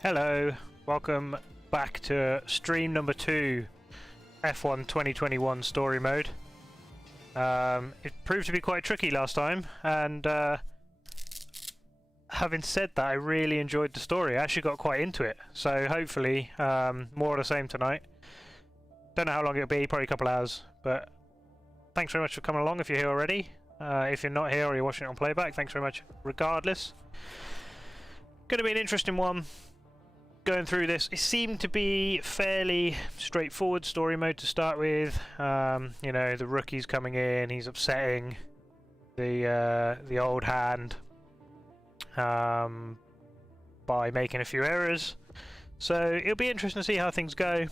Hello, welcome back to stream number 2, F1 2021 story mode. It proved to be quite tricky last time, and having said that, I really enjoyed the story. I actually got quite into it, so hopefully more of the same tonight. Don't know how long it'll be, probably a couple hours, but thanks very much for coming along if you're here already. If you're not here or you're watching it on playback, thanks very much regardless. Going to be an interesting one. Going through this, it seemed to be fairly straightforward story mode to start with. You know, the rookie's coming in, he's upsetting the old hand by making a few errors. So it'll be interesting to see how things go.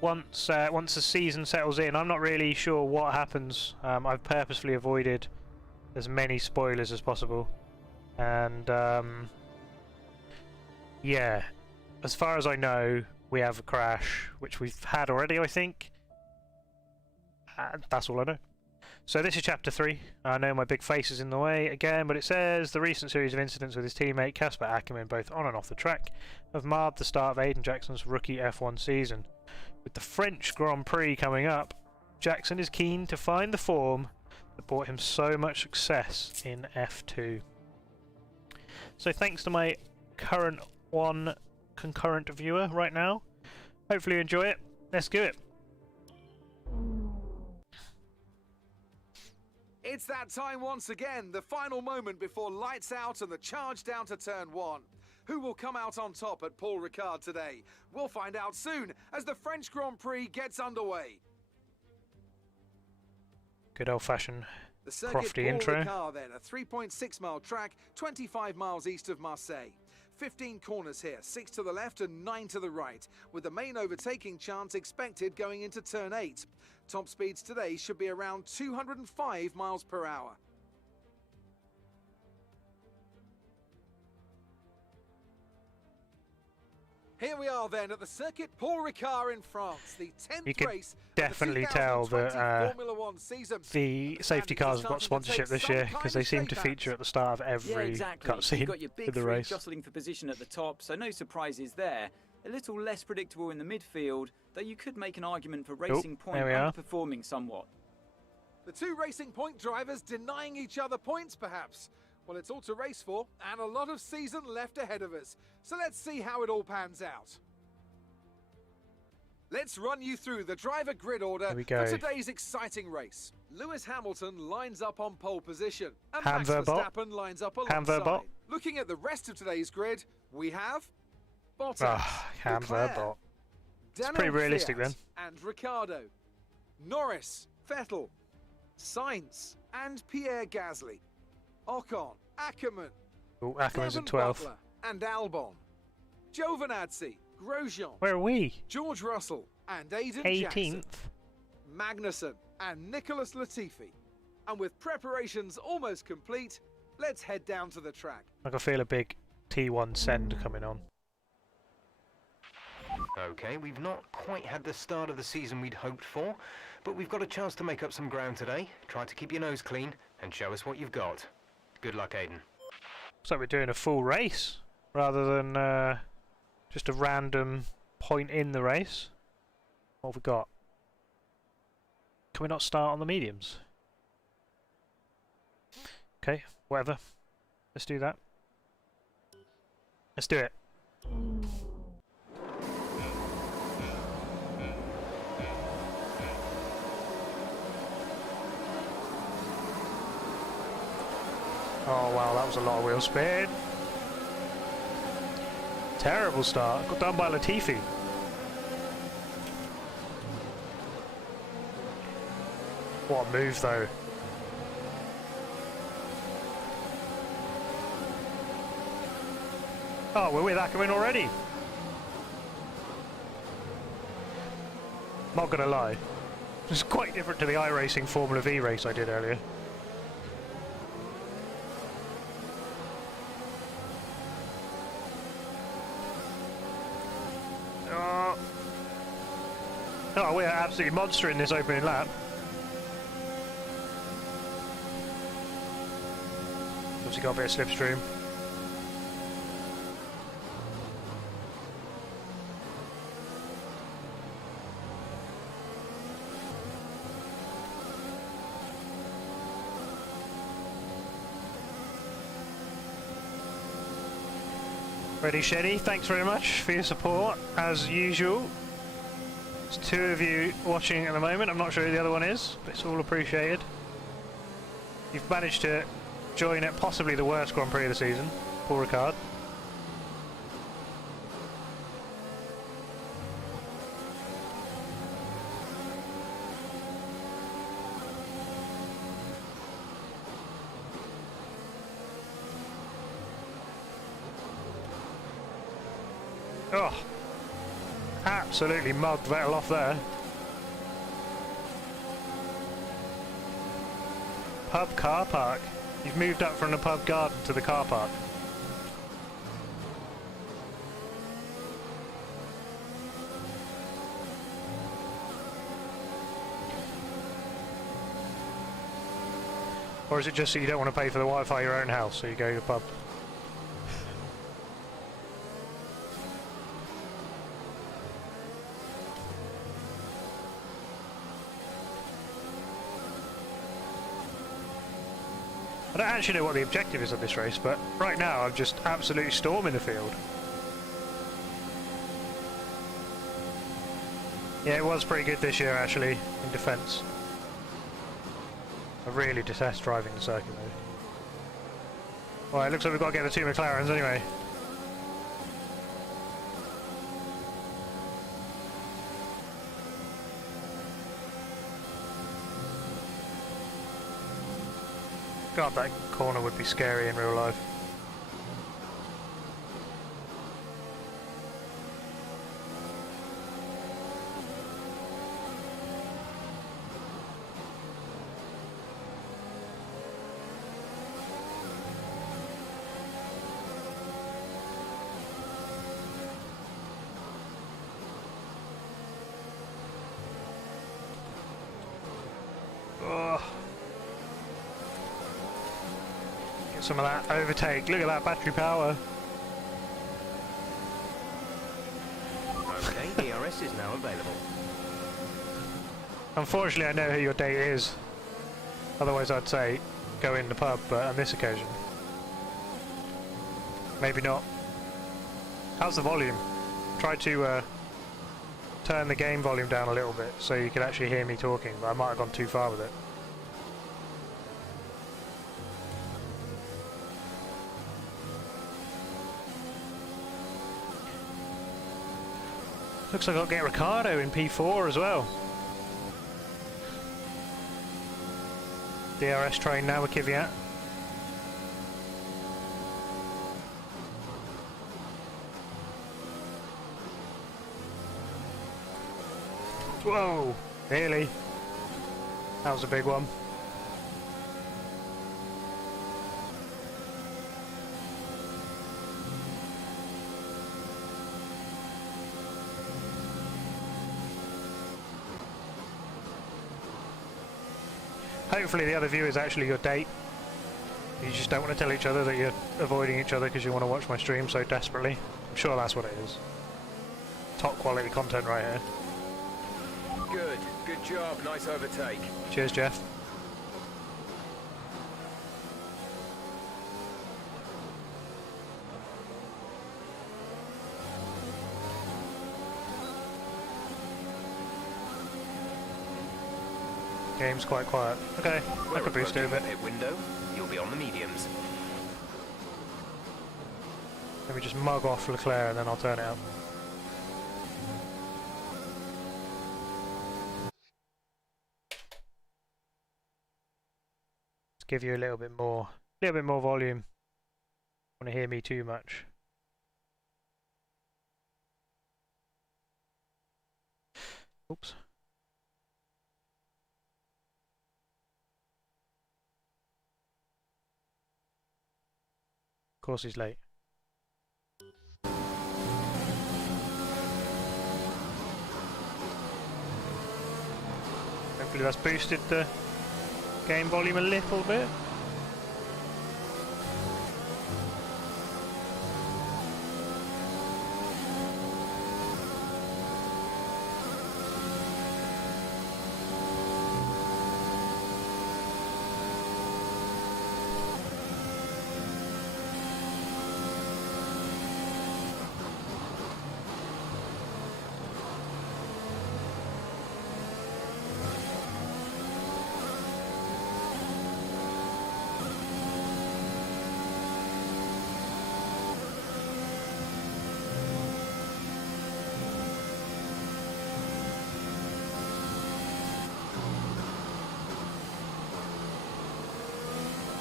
Once the season settles in, I'm not really sure what happens. I've purposefully avoided as many spoilers as possible, and yeah, as far as I know, we have a crash, which we've had already, I think. That's all I know. So this is chapter 3. I know my big face is in the way again, but it says the recent series of incidents with his teammate Casper Akkerman, both on and off the track, have marred the start of Aiden Jackson's rookie F1 season. With the French Grand Prix coming up, Jackson is keen to find the form that brought him so much success in F2. So thanks to my current one concurrent viewer right now. Hopefully you enjoy it. Let's do it. It's that time once again, the final moment before lights out and the charge down to turn 1. Who will come out on top at Paul Ricard today? We'll find out soon as the French Grand Prix gets underway. Good old-fashioned the circuit crofty Paul intro. Ricard then, a 3.6 mile track, 25 miles east of Marseille. 15 corners here, 6 to the left and 9 to the right, with the main overtaking chance expected going into turn 8. Top speeds today should be around 205 miles per hour. Here we are then at the circuit Paul Ricard in France, the 10th You can race definitely of the tell 2020 that Formula One season. the safety cars have got sponsorship this year, because they seem to feature at the start of every cutscene You've got your big in the three race. jostling for position at the top, so no surprises there. A little less predictable in the midfield, though you could make an argument for Racing Point there we are. underperforming somewhat. The two Racing Point drivers denying each other points, perhaps. Well, it's all to race for, and a lot of season left ahead of us. So let's see how it all pans out. Let's run you through the driver grid order for today's exciting race. Lewis Hamilton lines up on pole position, and Max Verstappen lines up alongside. Looking at the rest of today's grid, we have Bottas, Leclerc, it's pretty realistic then. And Ricciardo, Norris, Vettel, Sainz, and Pierre Gasly, Ocon, Akkerman, Ackerman's in 12th, and Albon, Giovinazzi, Grosjean, where are we? George Russell and Aiden 18th. Jackson, Magnussen and Nicholas Latifi. And with preparations almost complete, let's head down to the track. I can feel a big T1 send coming on. Okay, we've not quite had the start of the season we'd hoped for, but we've got a chance to make up some ground today. Try to keep your nose clean and show us what you've got. Good luck, Aiden. Looks like we're doing a full race rather than just a random point in the race. What have we got? Can we not start on the mediums? Okay, whatever. Let's do that. Let's do it. Oh wow, that was a lot of wheel spin. Terrible start. Got done by Latifi. What a move though. Oh, we're with Akkerman already. Not gonna lie. It's quite different to the iRacing Formula V race I did earlier. Oh, we're absolutely monstering this opening lap. Obviously got a bit of slipstream. Ready, Sheddy, thanks very much for your support, as usual. There's 2 of you watching at the moment, I'm not sure who the other one is, but it's all appreciated. You've managed to join at possibly the worst Grand Prix of the season, Paul Ricard. Oh, absolutely mugged Vettel off there. Pub car park. You've moved up from the pub garden to the car park. Or is it just so you don't want to pay for the Wi-Fi at your own house, so you go to the pub? I don't actually know what the objective is of this race, but right now I'm just absolutely storming the field. Yeah, it was pretty good this year actually, in defence. I really detest driving the circuit though. Well, it looks like we've got to get the 2 McLarens anyway. God, that corner would be scary in real life. Oh. Get some of that overtake. Look at that battery power. Okay, DRS is now available. Unfortunately, I know who your date is. Otherwise, I'd say go in the pub, but on this occasion, maybe not. How's the volume? Try to turn the game volume down a little bit so you can actually hear me talking, but I might have gone too far with it. Looks like I'll get Ricciardo in P4 as well. DRS train now with Kvyat. Whoa, really? That was a big one. Hopefully the other view is actually your date. You just don't want to tell each other that you're avoiding each other because you want to watch my stream so desperately. I'm sure that's what it is. Top quality content right here. Good job, nice overtake. Cheers, Jeff. Game's quite quiet. Okay, I could boost it a bit. Pit window, you'll be on the mediums. Let me just mug off Leclerc and then I'll turn it up. Let's give you a little bit more volume. Want to hear me too much. Oops. Of course he's late. Hopefully that's boosted the game volume a little bit.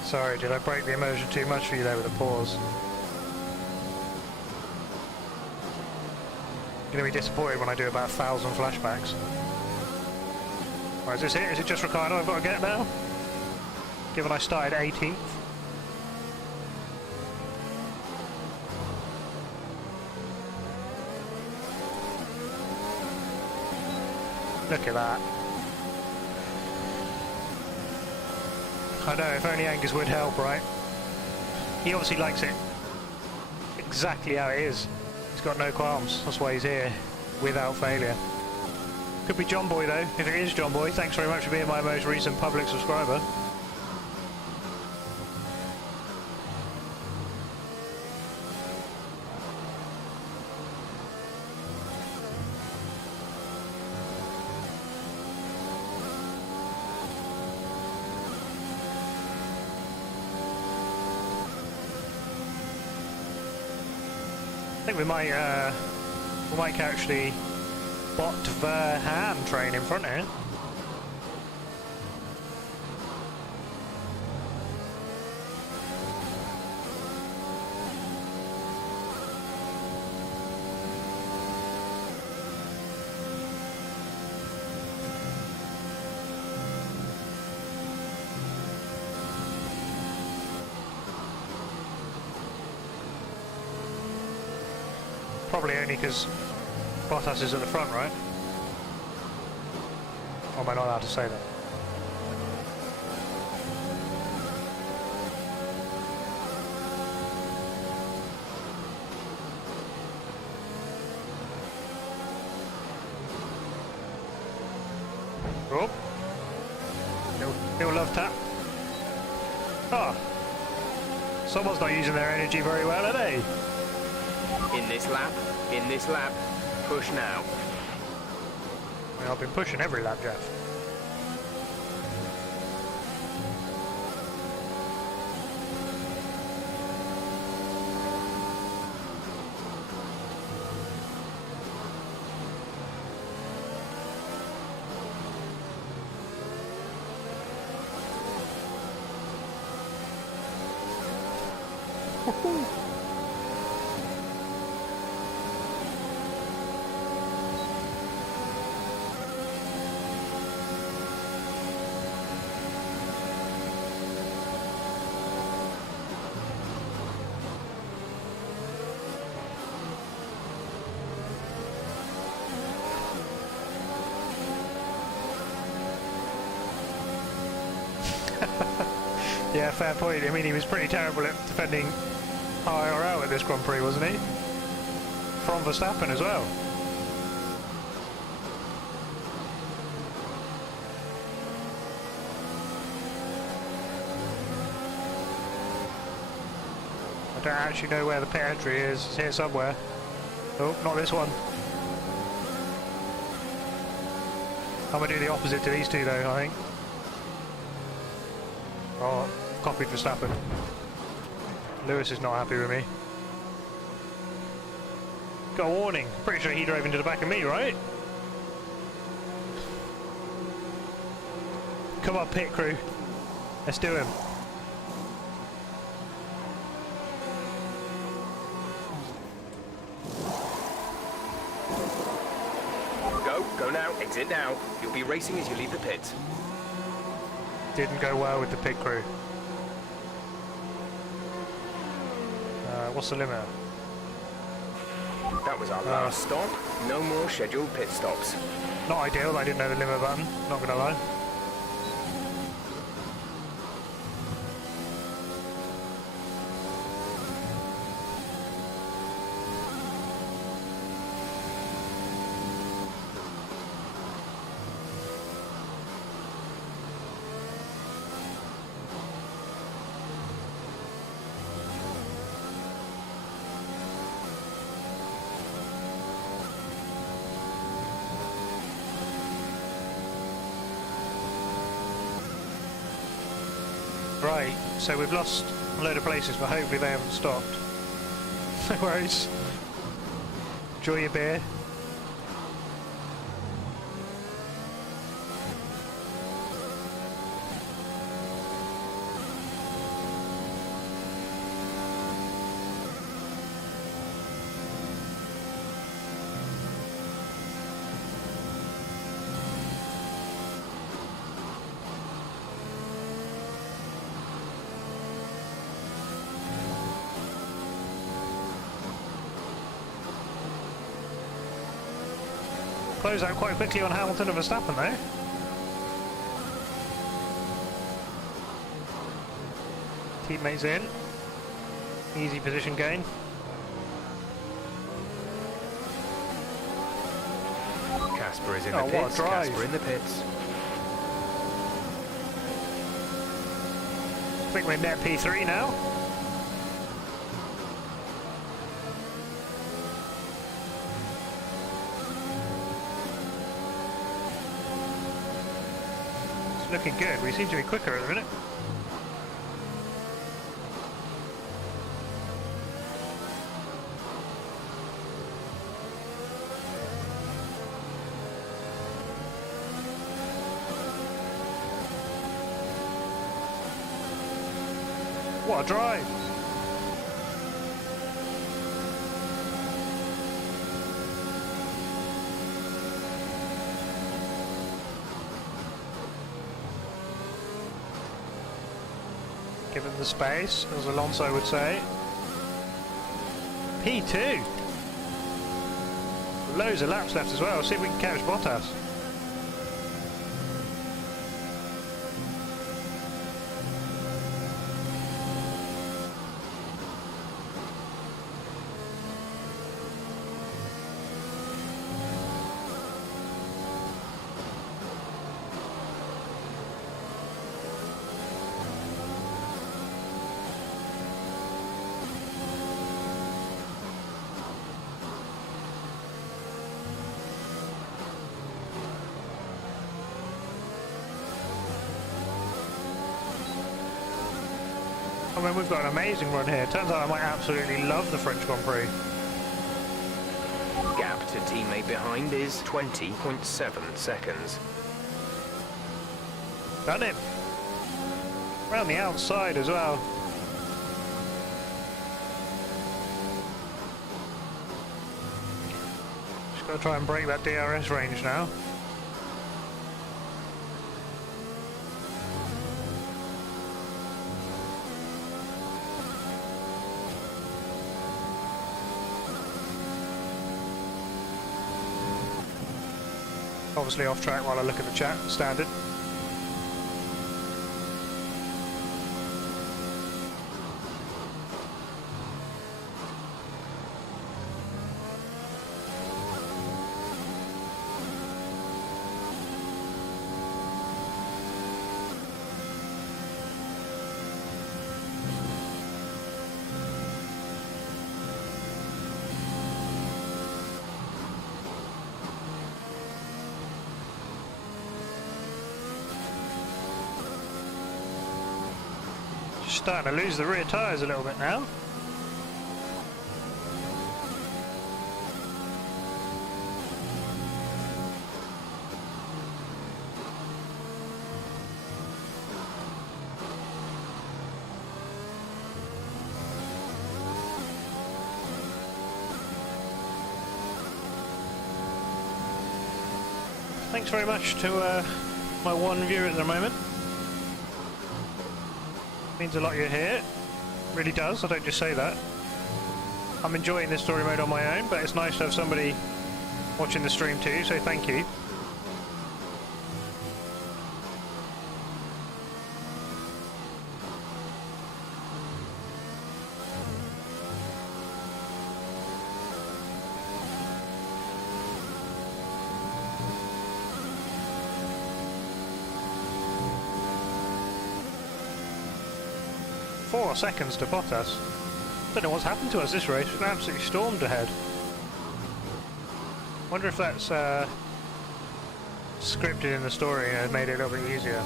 Sorry, did I break the immersion too much for you there with a pause? You're going to be disappointed when I do about 1,000 flashbacks. Right, is this it? Is it just Ricardo I've got to get now? Given I started 18th. Look at that. I know, if only Angus would help, right? He obviously likes it exactly how it is. He's got no qualms, that's why he's here, without failure. Could be John Boy though. If it is John Boy, thanks very much for being my most recent public subscriber. I think we might actually bot Verhan train in front here. Probably only because Bottas is at the front, right? Or am I not allowed to say that? Oh! Little love tap. Ah! Someone's not using their energy very well, are they? In this lap, push now. Well, I've been pushing every lap, Jeff. Woohoo! Yeah, fair point. I mean, he was pretty terrible at defending IRL at this Grand Prix, wasn't he? From Verstappen as well. I don't actually know where the pit entry is. It's here somewhere. Oh, not this one. I'm going to do the opposite to these two though, I think. Oh, copied Verstappen. Lewis is not happy with me. Got a warning. Pretty sure he drove into the back of me, right? Come on, pit crew. Let's do him. Go now, exit now. You'll be racing as you leave the pits. Didn't go well with the pit crew. What's the limit? That was our last stop. No more scheduled pit stops. Not ideal, I didn't know the limit button, not gonna lie. Right, so we've lost a load of places, but hopefully they haven't stopped. No worries. Enjoy your beer. Close out quite quickly on Hamilton and Verstappen though. Teammates in. Easy position gain. Casper is in the What a pits. drive. Casper in the pits. I think we're in net P3 now. It's looking good. We seem to be quicker at the minute. What a drive! Give him the space, as Alonso would say. P2! Loads of laps left as well, see if we can catch Bottas. I mean, we've got an amazing run here. Turns out I might absolutely love the French Grand Prix. Gap to teammate behind is 20.7 seconds. Done him. Around the outside as well. Just got to try and break that DRS range now. Obviously off track while I look at the chat, standard. Starting to lose the rear tyres a little bit now. Thanks very much to my one viewer at the moment. Means a lot you're here. Really does, I don't just say that. I'm enjoying this story mode on my own, but it's nice to have somebody watching the stream too, so thank you. Seconds to Bottas. Don't know what's happened to us this race. We've absolutely stormed ahead. Wonder if that's scripted in the story and made it a little bit easier.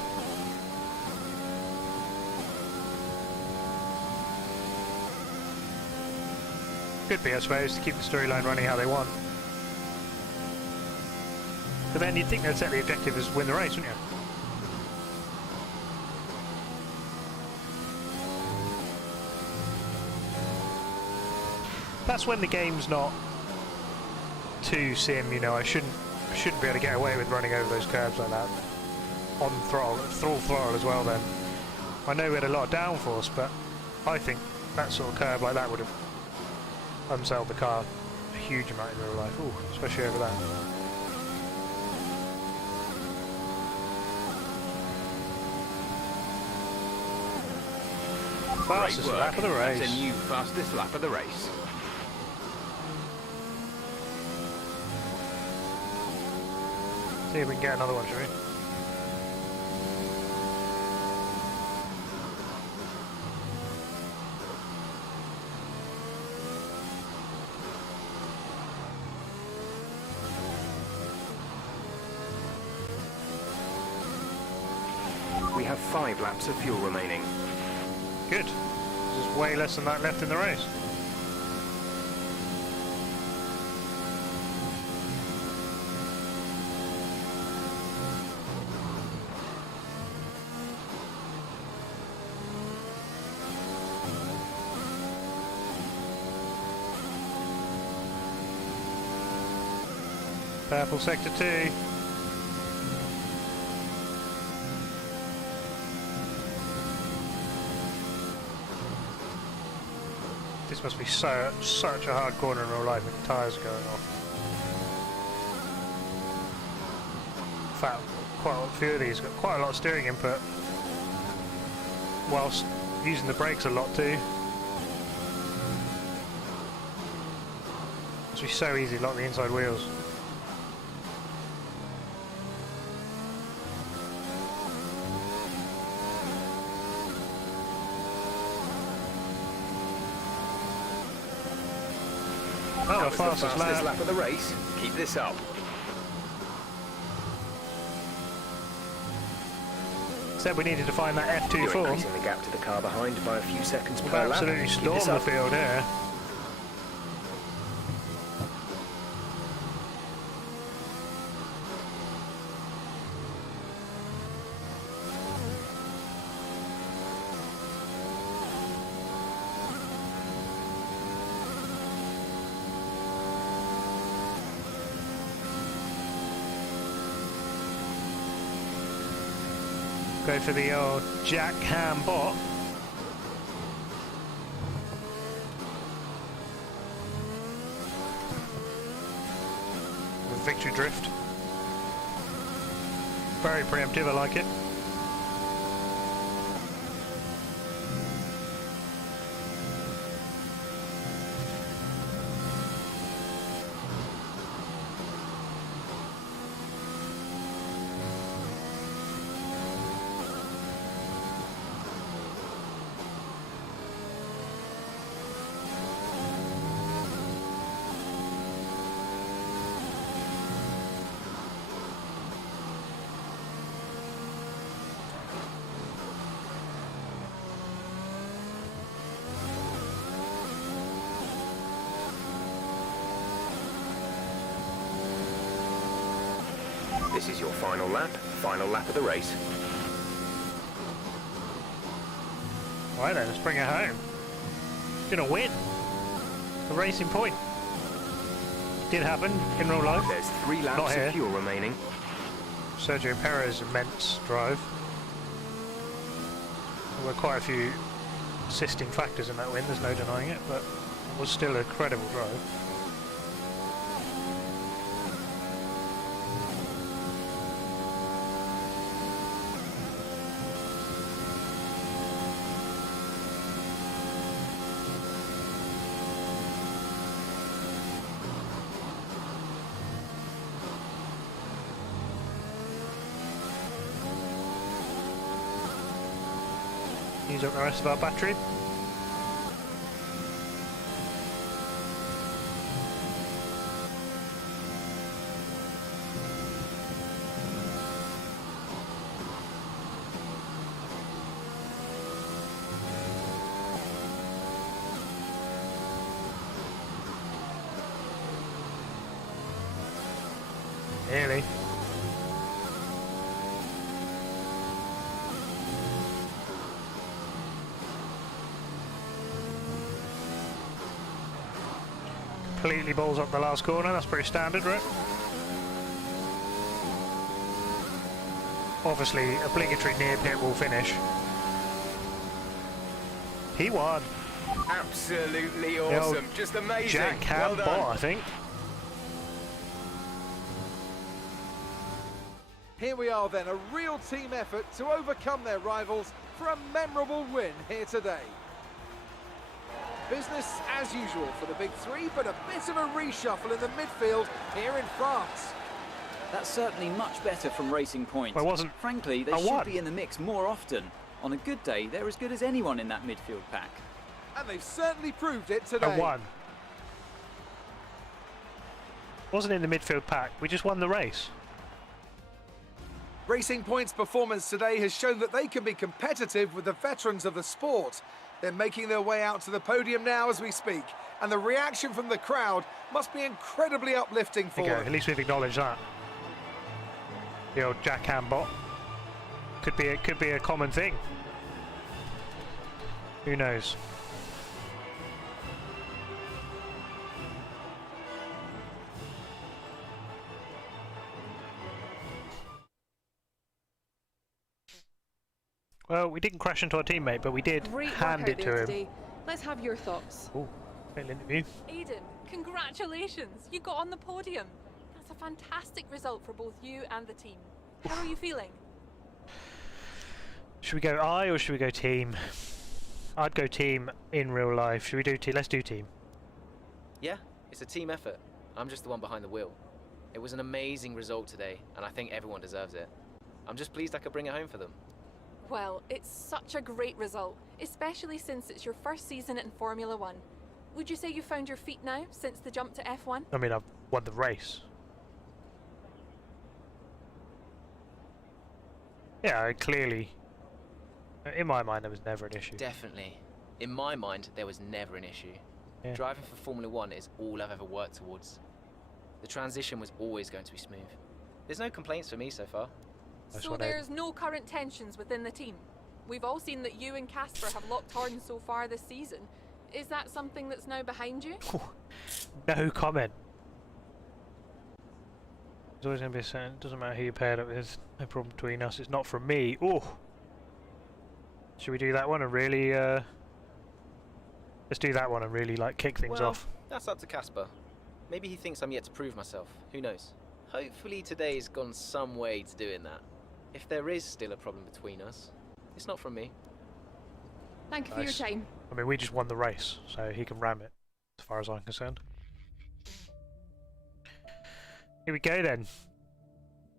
Could be, I suppose, to keep the storyline running how they want. But then you'd think they'd set the objective as win the race, wouldn't you? That's when the game's not too sim, you know. I shouldn't be able to get away with running over those curbs like that. On throttle, full throttle as well then. I know we had a lot of downforce, but I think that sort of curb like that would have unsettled the car a huge amount in real life. Ooh, especially over that. Fastest Great work. lap of the race. That's a new fastest lap of the race. See if we can get another one, shall we? We have 5 laps of fuel remaining. Good. There's way less than that left in the race. Purple sector 2. This must be such a hard corner in real life with the tyres going off. In fact, quite a few of these got quite a lot of steering input, whilst using the brakes a lot too. Must be so easy to lock the inside wheels. That Oh, was the the fastest fastest lap. lap of the race. Keep this up. Said we needed to find that F2 You're form. increasing the gap to the car behind by a few seconds We've per lap. absolutely Keep stormed this the up. field here. Go for the old Jack Ham bot. With victory drift. Very preemptive, I like it. This is your final lap of the race. Right then, let's bring it home. Gonna win. The racing point. Did happen in real life. There's 3 Not laps here. of fuel remaining. Sergio Perez's immense drive. There were quite a few assisting factors in that win, there's no denying it, but it was still a credible drive. Use up the rest of our battery. Nearly. Completely balls up the last corner, that's pretty standard, right? Obviously, obligatory near pit will finish. He won. Absolutely old awesome. Just amazing. Jack Ham Well done. bot, I think. Here we are then, a real team effort to overcome their rivals for a memorable win here today. Business as usual for the big three, but a bit of a reshuffle in the midfield here in France. That's certainly much better from Racing Point. Well, it wasn't. Frankly, they I should won. be in the mix more often. On a good day, they're as good as anyone in that midfield pack. And they've certainly proved it today. I won. Wasn't in the midfield pack. We just won the race. Racing Point's performance today has shown that they can be competitive with the veterans of the sport. They're making their way out to the podium now as we speak, and the reaction from the crowd must be incredibly uplifting for There you go. them. At least we've acknowledged that. The old Jack Hambot. Could be a common thing. Who knows? Well, we didn't crash into our teammate, but we did Great hand work it out to there him. today. Let's have your thoughts. Ooh, little interview. Aiden, congratulations! You got on the podium. That's a fantastic result for both you and the team. How are you feeling? Should we go I or should we go team? I'd go team in real life. Should we do team? Let's do team. Yeah, it's a team effort. I'm just the one behind the wheel. It was an amazing result today, and I think everyone deserves it. I'm just pleased I could bring it home for them. Well, it's such a great result, especially since it's your first season in Formula One. Would you say you found your feet now since the jump to F1? I mean, I've won the race. Yeah, clearly. In my mind, there was never an issue. Definitely. In my mind, there was never an issue. Yeah. Driving for Formula One is all I've ever worked towards. The transition was always going to be smooth. There's no complaints for me so far. Nice So one, Ed. there's no current tensions within the team. We've all seen that you and Casper have locked horns so far this season. Is that something that's now behind you? No comment. There's always going to be a certain. It doesn't matter who you paired up with. There's no problem between us. It's not from me. Oh. Should we do that one and really? Let's do that one and really like kick things Well, off. that's up to Casper. Maybe he thinks I'm yet to prove myself. Who knows? Hopefully today's gone some way to doing that. If there is still a problem between us, it's not from me. Thank you for your Nice. time. I mean, we just won the race, so he can ram it, as far as I'm concerned. Here we go then.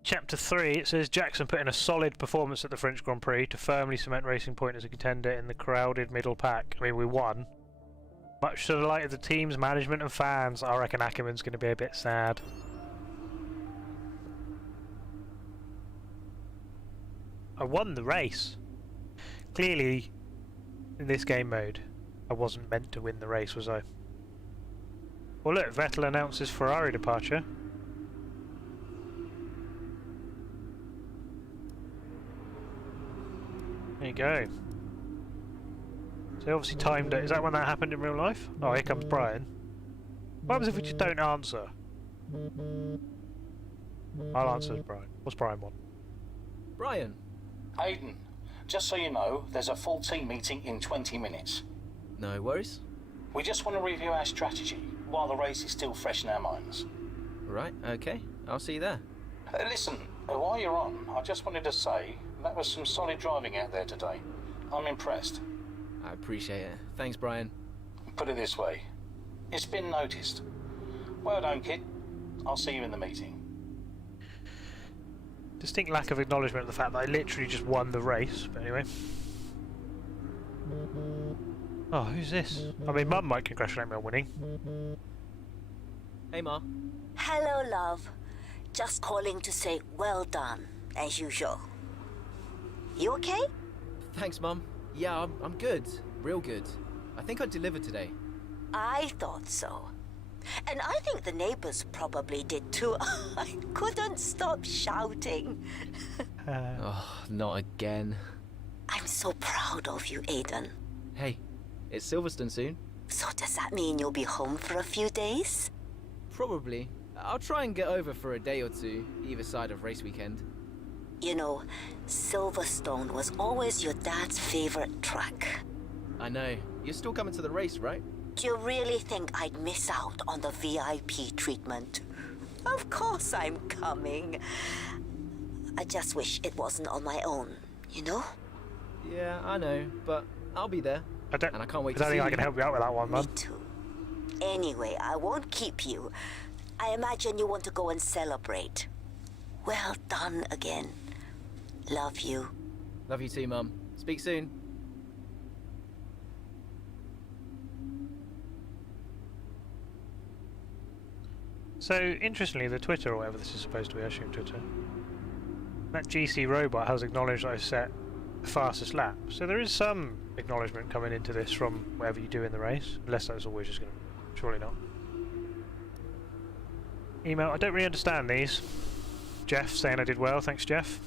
Chapter 3, it says Jackson put in a solid performance at the French Grand Prix to firmly cement Racing Point as a contender in the crowded middle pack. I mean, we won. Much to the delight of the team's management and fans, I reckon Akkerman's going to be a bit sad. I won the race. Clearly, in this game mode, I wasn't meant to win the race, was I? Well look, Vettel announces Ferrari departure. There you go. So they obviously timed it. Is that when that happened in real life? Oh, here comes Brian. What happens if we just don't answer? I'll answer as Brian. What's Brian want? Brian, Aiden, just so you know, there's a full team meeting in 20 minutes. no worries. We just want to review our strategy while the race is still fresh in our minds. Right, okay. I'll see you there. Listen, while you're on, I just wanted to say that was some solid driving out there today. I'm impressed. I appreciate it. Thanks, Brian. Put it this way, it's been noticed. Well done, kid. I'll see you in the meeting. Distinct lack of acknowledgement of the fact that I literally just won the race, but anyway. Oh, who's this? I mean, Mum might congratulate me on winning. Hey, Ma. Hello, love. Just calling to say well done, as usual. You okay? Thanks, Mum. Yeah, I'm good. Real good. I think I delivered today. I thought so. And I think the neighbors probably did too. I couldn't stop shouting. Oh, not again. I'm so proud of you, Aiden. Hey, it's Silverstone soon. So does that mean you'll be home for a few days? Probably. I'll try and get over for a day or two, either side of race weekend. You know, Silverstone was always your dad's favorite track. I know. You're still coming to the race, right? Do you really think I'd miss out on the VIP treatment? Of course I'm coming. I just wish it wasn't on my own, you know? Yeah, I know, but I'll be there. don't, and I can't wait I to don't see think I you. can help you out with that one, Me Mum. too. Anyway, I won't keep you. I imagine you want to go and celebrate. Well done again. Love you. Love you too, Mum. Speak soon. So, interestingly, the Twitter, or whatever this is supposed to be, I assume Twitter, that GC robot has acknowledged that I set the fastest lap. So there is some acknowledgement coming into this from whatever you do in the race, unless that's always just going to... surely not. Email, I don't really understand these. Jeff saying I did well, thanks Jeff.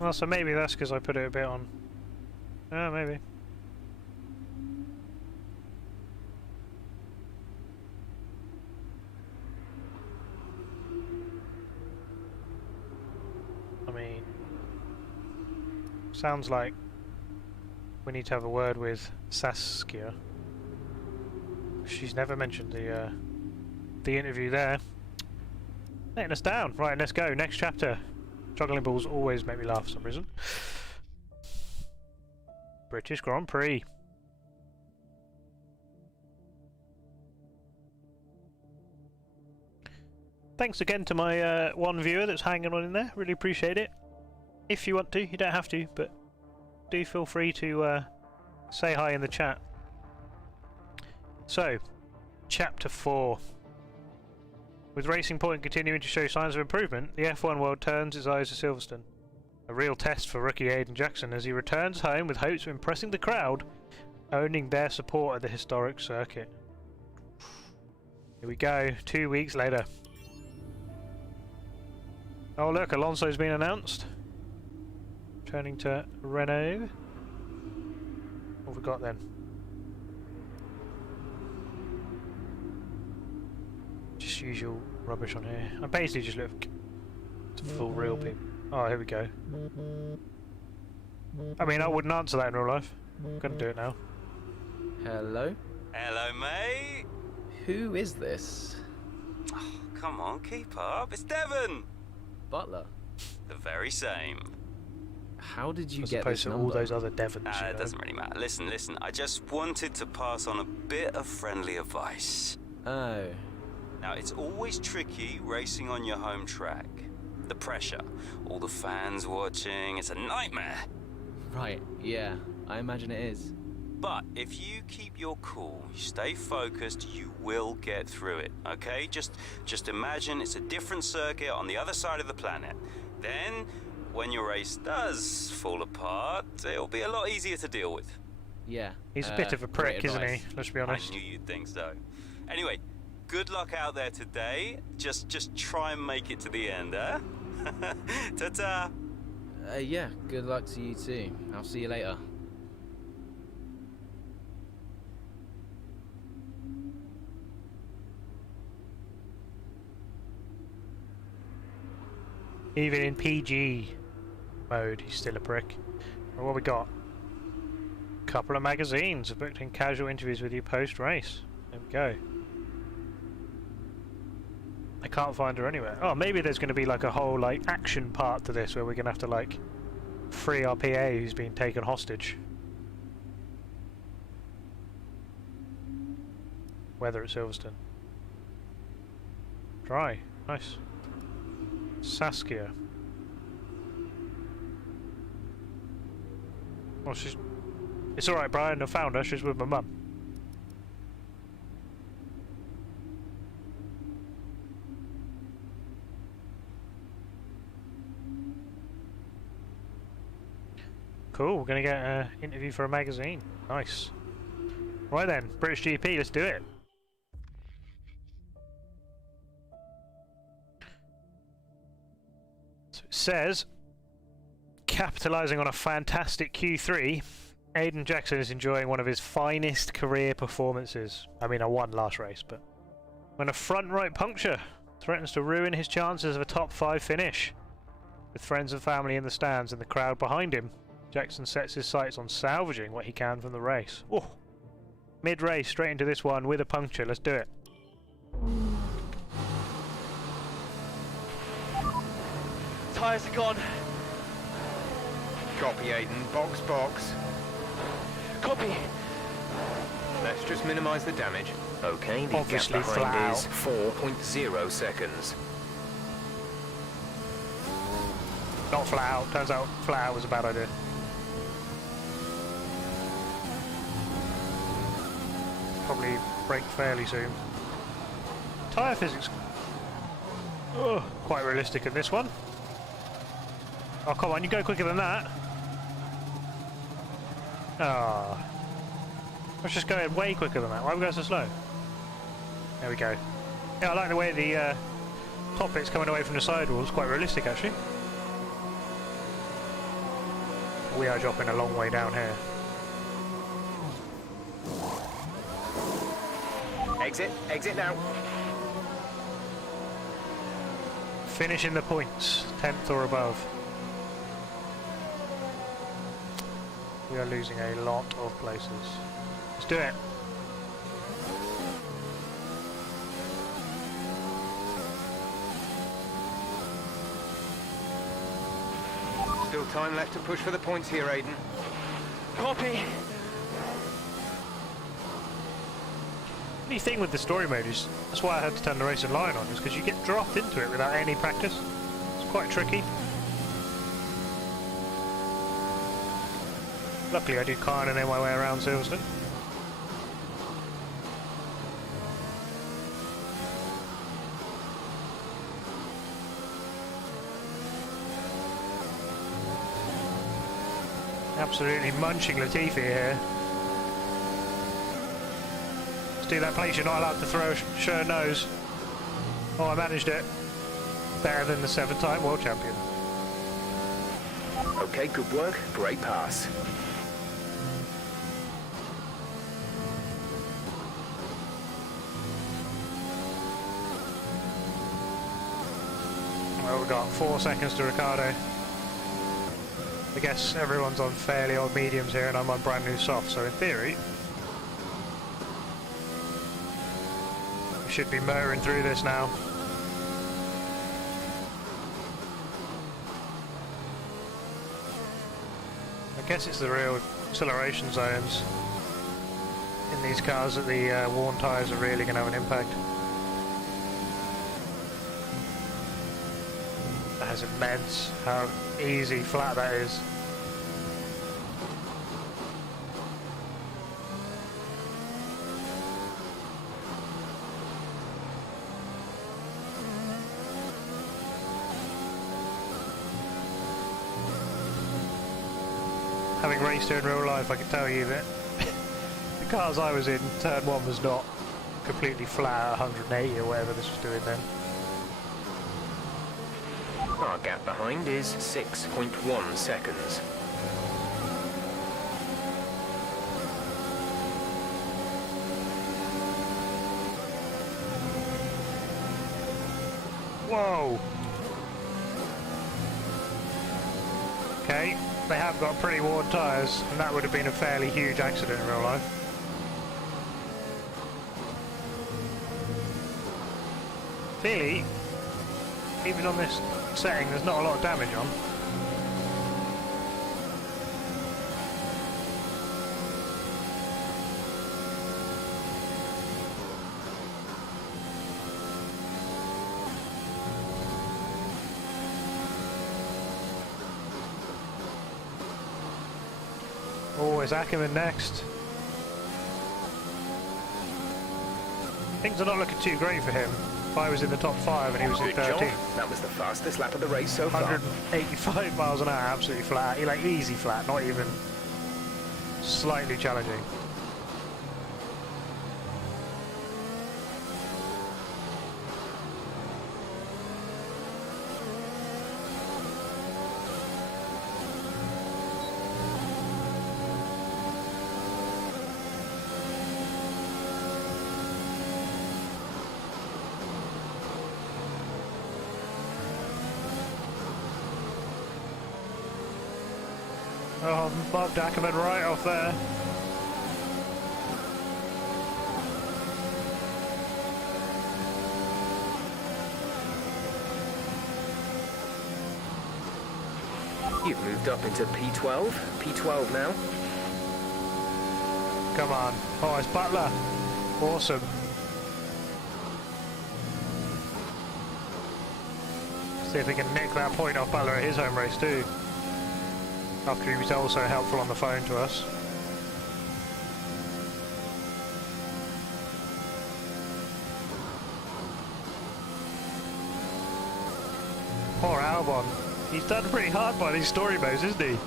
Well, so maybe that's because I put it a bit on... Oh, maybe. I mean... Sounds like we need to have a word with Saskia. She's never mentioned the interview there. Letting us down. Right, let's go. Next chapter. Juggling balls always make me laugh for some reason. British Grand Prix. Thanks again to my one viewer that's hanging on in there. Really appreciate it. If you want to, you don't have to, but do feel free to say hi in the chat. So, Chapter 4. With Racing Point continuing to show signs of improvement, the F1 world turns its eyes to Silverstone. A real test for rookie Aiden Jackson as he returns home with hopes of impressing the crowd, owning their support at the historic circuit. Here we go, 2 weeks later. Oh look, Alonso's been announced. Turning to Renault. What have we got then? Just usual rubbish on here. I basically just look to full real people. Oh, here we go. I mean, I wouldn't answer that in real life. I'm gonna do it now. Hello? Hello, mate. Who is this? Oh, come on, keep up. It's Devon. Butler. The very same. How did you As get opposed this to number? all those other Devons. You know? It doesn't really matter. Listen. I just wanted to pass on a bit of friendly advice. Oh. Now, it's always tricky racing on your home track. The pressure, all the fans watching, it's a nightmare. Right, yeah. I imagine it is. But if you keep your cool, you stay focused, you will get through it, okay? Just imagine it's a different circuit on the other side of the planet. Then, when your race does fall apart, it'll be a lot easier to deal with. Yeah. He's a bit of a prick, isn't he? Let's be honest. I knew you'd think so. Anyway, good luck out there today. Just try and make it to the end, huh? Ta-ta! Yeah, good luck to you too. I'll see you later. Even in PG mode, he's still a prick. Well, what we got? Couple of magazines have booked in casual interviews with you post-race. There we go. I can't find her anywhere. Oh, maybe there's going to be like a whole like action part to this where we're going to have to like free our PA who's been taken hostage. Weather at Silverstone. Dry. Nice. Saskia. Well, she's... It's alright, Brian. I found her. She's with my mum. Cool. We're going to get an interview for a magazine. Nice. Right then. British GP. Let's do it. So it says, capitalising on a fantastic Q3, Aiden Jackson is enjoying one of his finest career performances. I mean, I won last race, but when a front right puncture threatens to ruin his chances of a top 5 finish. With friends and family in the stands and the crowd behind him, Jackson sets his sights on salvaging what he can from the race. Oh, mid-race, straight into this one with a puncture. Let's do it. tyres are gone. Copy, Aiden. Box, box. Copy. Let's just minimise the damage. Okay, the Obviously gap flat behind out. is 4.0 seconds. Not flat out. Turns out flat out was a bad idea. Probably break fairly soon. Tyre physics. Oh, quite realistic in this one. Oh, come on, you go quicker than that. Ah. Let's just go ahead way quicker than that. Why are we going so slow? There we go. Yeah, I like the way the top bit's coming away from the sidewalls. Quite realistic, actually. We are dropping a long way down here. Exit, exit now. Finishing the points, 10th or above. We are losing a lot of places. Let's do it. Still time left to push for the points here, Aiden. Copy. The thing with the story mode is, that's why I had to turn the racing line on, is because you get dropped into it without any practice. It's quite tricky. Luckily I do kind of know my way around Silverstone. Absolutely munching Latifi here. Let's do that place you're not allowed to throw a sure nose. Oh, I managed it. Better than the 7-time world champion. Okay, good work. Great pass. Well, we've got 4 seconds to Ricardo. I guess everyone's on fairly old mediums here and I'm on brand new soft, so in theory we should be motoring through this now. I guess it's the real acceleration zones in these cars that the worn tyres are really going to have an impact. That is immense how easy flat that is. Having raced here in real life, I can tell you that the cars I was in, turn 1 was not completely flat at 180 or whatever this was doing then. Our gap behind is 6.1 seconds. Whoa! Okay, they have got pretty worn tyres, and that would have been a fairly huge accident in real life. Clearly, even on this setting, there's not a lot of damage on. Oh, is Akkerman next? Things are not looking too great for him. I was in the top 5 and he was in Good 13. job. That was the fastest lap of the race so far. 185 miles an hour, absolutely flat. Like easy flat, not even slightly challenging. Oh, Bob Akkerman right off there. You've moved up into P12. P12 now. Come on. Oh, it's Butler. Awesome. See if we can nick that point off Butler at his home race too. After he was also helpful on the phone to us. Poor Albon. He's done pretty hard by these story modes, isn't he?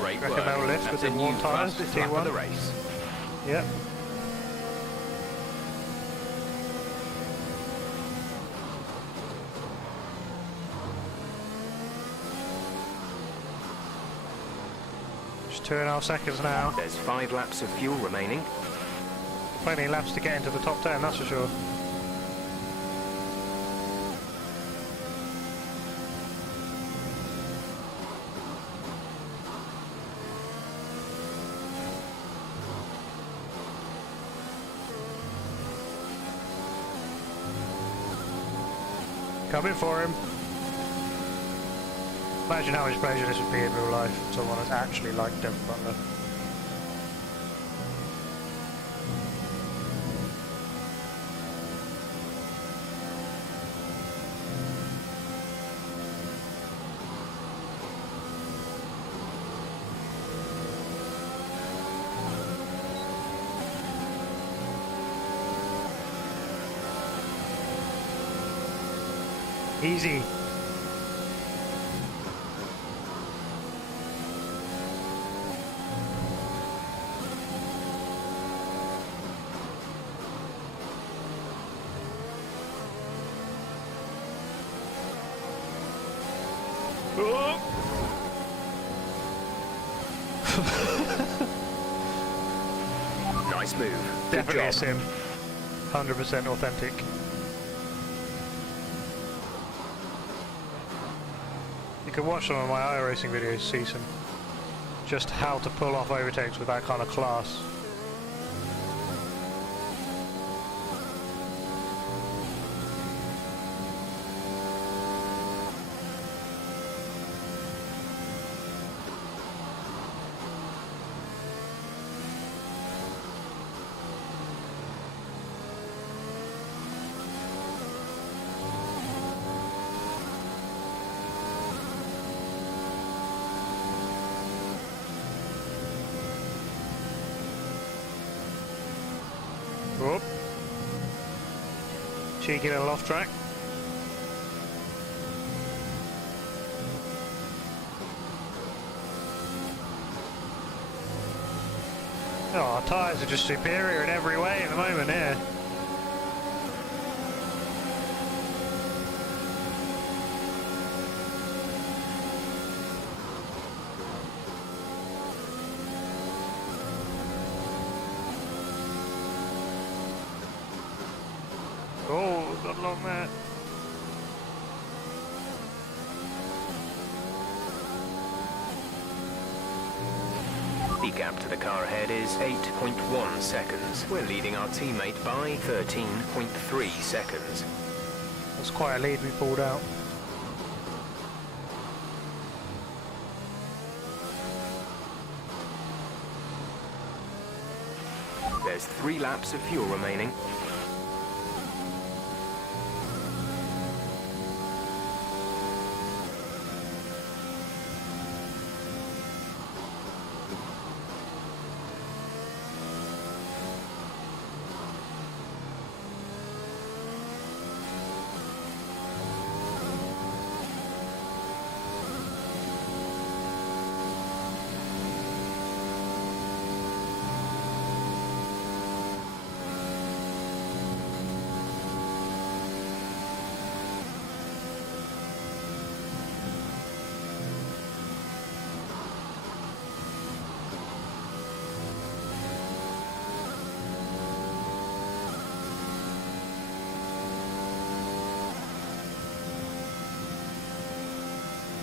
Great Reckon work. they'll lift That's with a the new warm tyres, fastest lap of the T1. race. Yep. Just 2.5 seconds now. There's 5 laps of fuel remaining. Plenty of laps to get into the top 10, that's for sure. Coming for him. Imagine how much pleasure this would be in real life. Someone that's actually like Devon Butler. Easy. Oh. Nice move. Good Definitely a job. sim. 100% authentic. You can watch some of my iRacing videos, see some just how to pull off overtakes with that kind of class. Whoop. Cheeky little off track. Oh, our tyres are just superior in every way at the moment here. Oh, got along there. The gap to the car ahead is 8.1 seconds. We're leading our teammate by 13.3 seconds. That's quite a lead we pulled out. There's 3 laps of fuel remaining.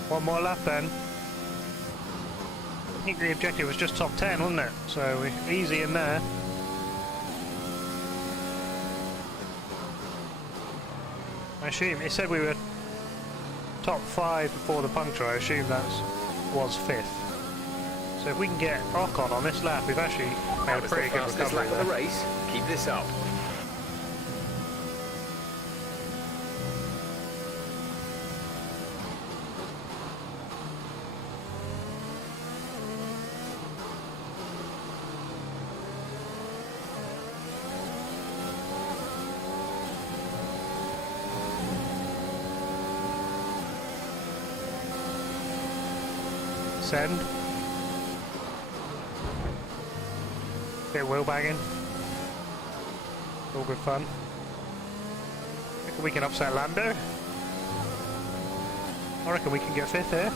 One more lap then. think the objective was just top 10, wasn't it? So we're easy in there. I assume it said we were top 5 before the puncture. I assume that was 5th. So if we can get Akkerman on this lap, we've actually made a pretty good recovery lap of the race. Keep this up. Send. Bit of wheel bagging. All good fun. I reckon we can upset Lando. I reckon we can get 5th here.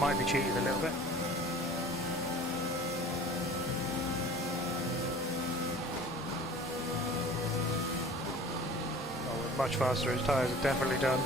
Might be cheating a little bit. Much faster, his tyres are definitely done.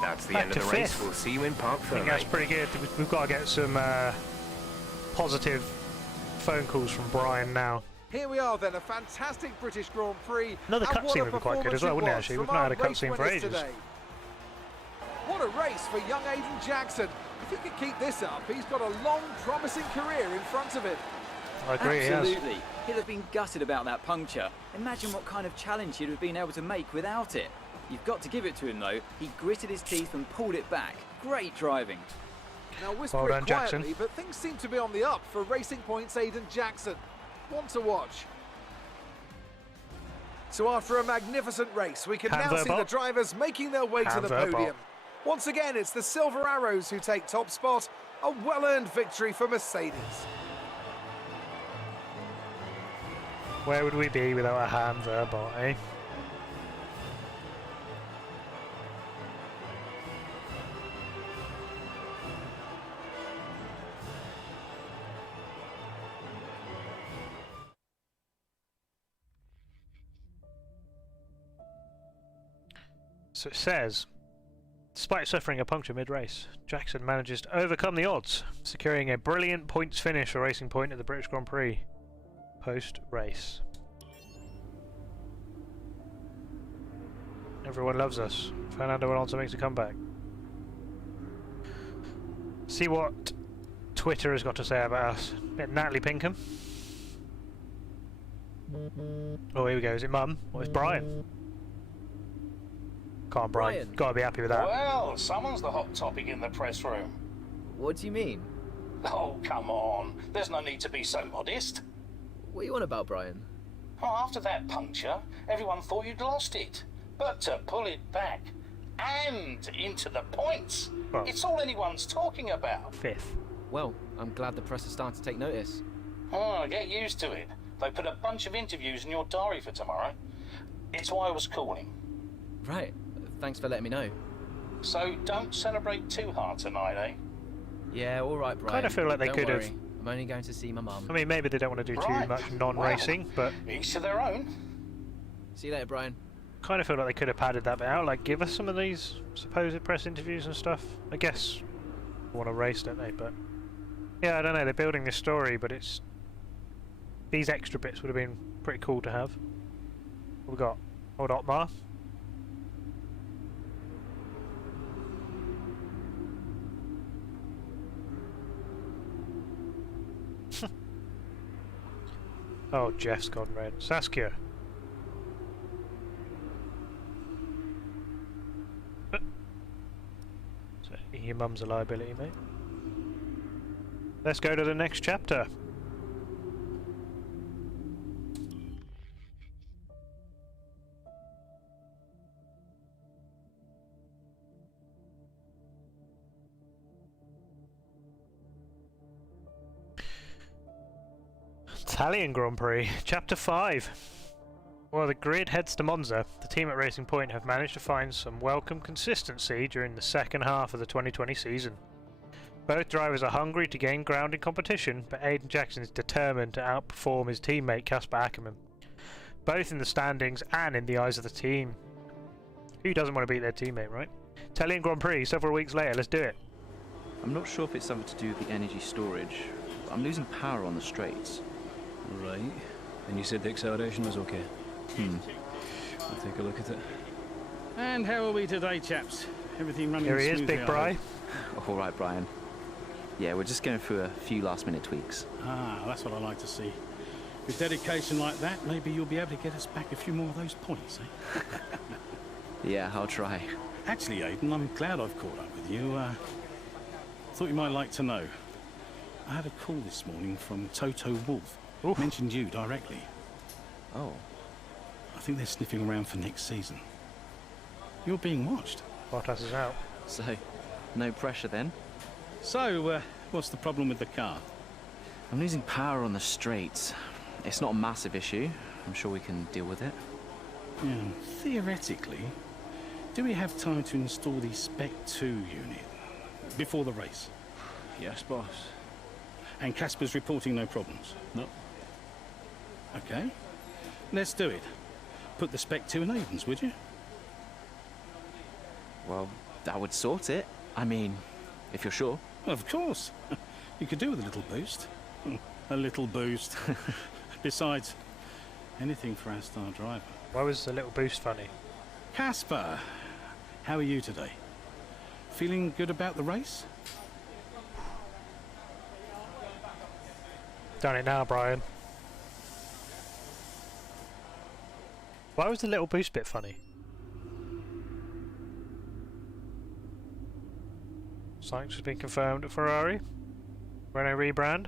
That's the Back end of to the race. 5th. We'll see you in Park I Fermé. think that's pretty good. We've got to get some positive phone calls from Brian now. Here we are then, a fantastic British Grand Prix. Another And what cutscene a would be quite good as well, performance wouldn't it, was actually? from We've not had a our race cutscene for winners ages. today. What a race for young Aiden Jackson. If he can keep this up, he's got a long, promising career in front of him. I agree, he has. Absolutely. He'd have been gutted about that puncture. Imagine what kind of challenge he'd have been able to make without it. You've got to give it to him though. He gritted his teeth and pulled it back. Great driving. Now whisper Well done, it quietly, Jackson. but things seem to be on the up for Racing Point's Aiden Jackson. One to watch. So after a magnificent race, we can now see the drivers making their way to the podium. Once again, it's the Silver Arrows who take top spot. A well-earned victory for Mercedes. Where would we be without a hand verbal, eh? So it says, despite suffering a puncture mid-race, Jackson manages to overcome the odds, securing a brilliant points finish for Racing Point at the British Grand Prix post-race. Everyone loves us. Fernando Alonso makes a comeback. See what Twitter has got to say about us. Natalie Pinkham. Oh, here we go. Is it Mum? Or is Brian? Come on, Brian. Gotta be happy with that. Well, someone's the hot topic in the press room. What do you mean? Oh, come on. There's no need to be so modest. What are you on about, Brian? Well, after that puncture, everyone thought you'd lost it. But to pull it back and into the points, well, it's all anyone's talking about. 5th. Well, I'm glad the press is starting to take notice. Oh, get used to it. They put a bunch of interviews in your diary for tomorrow. It's why I was calling. Right. Thanks for letting me know. So don't celebrate too hard tonight, eh? Yeah, all right, Brian. Kind of feel like they Don't could worry. have. I'm only going to see my mum. I mean, maybe they don't want to do too much non-racing, but each to their own. See you later, Brian. kind of feel like they could have padded that bit out, like give us some of these supposed press interviews and stuff. I guess they want to race, don't they? But yeah, I don't know. They're building this story, but it's these extra bits would have been pretty cool to have. What we got? Old Otmar. Oh, Jeff's gone red. Saskia. So your mum's a liability, mate. Let's go to the next chapter. Italian Grand Prix, Chapter 5. While the grid heads to Monza, the team at Racing Point have managed to find some welcome consistency during the second half of the 2020 season. Both drivers are hungry to gain ground in competition, but Aiden Jackson is determined to outperform his teammate Casper Akkerman, both in the standings and in the eyes of the team. Who doesn't want to beat their teammate, right? Italian Grand Prix several weeks later, let's do it. I'm not sure if it's something to do with the energy storage. I'm losing power on the straights. Right. And you said the acceleration was okay? I'll take a look at it. And how are we today, chaps? Everything running Here he is, smoothly, Big Bri. All right, Brian. Yeah, we're just going through a few last-minute tweaks. Ah, that's what I like to see. With dedication like that, maybe you'll be able to get us back a few more of those points, eh? Yeah, I'll try. Actually, Aiden, I'm glad I've caught up with you. Thought you might like to know. I had a call this morning from Toto Wolff. Mentioned you directly. Oh. I think they're sniffing around for next season. You're being watched. Bottas is out. So, no pressure then? So, what's the problem with the car? I'm losing power on the straights. It's not a massive issue. I'm sure we can deal with it. Yeah, theoretically, do we have time to install the Spec 2 unit before the race? Yes, boss. And Casper's reporting no problems? No. Okay. Let's do it. Put the Spec 2 in Aiden's, would you? Well, that would sort it. I mean, if you're sure. Of course. You could do with a little boost. A little boost. Besides, anything for our star driver. Why was the little boost funny? Casper, how are you today? Feeling good about the race? Done it now, Brian. Why was the little boost bit funny? Sykes has been confirmed at Ferrari. Renault rebrand.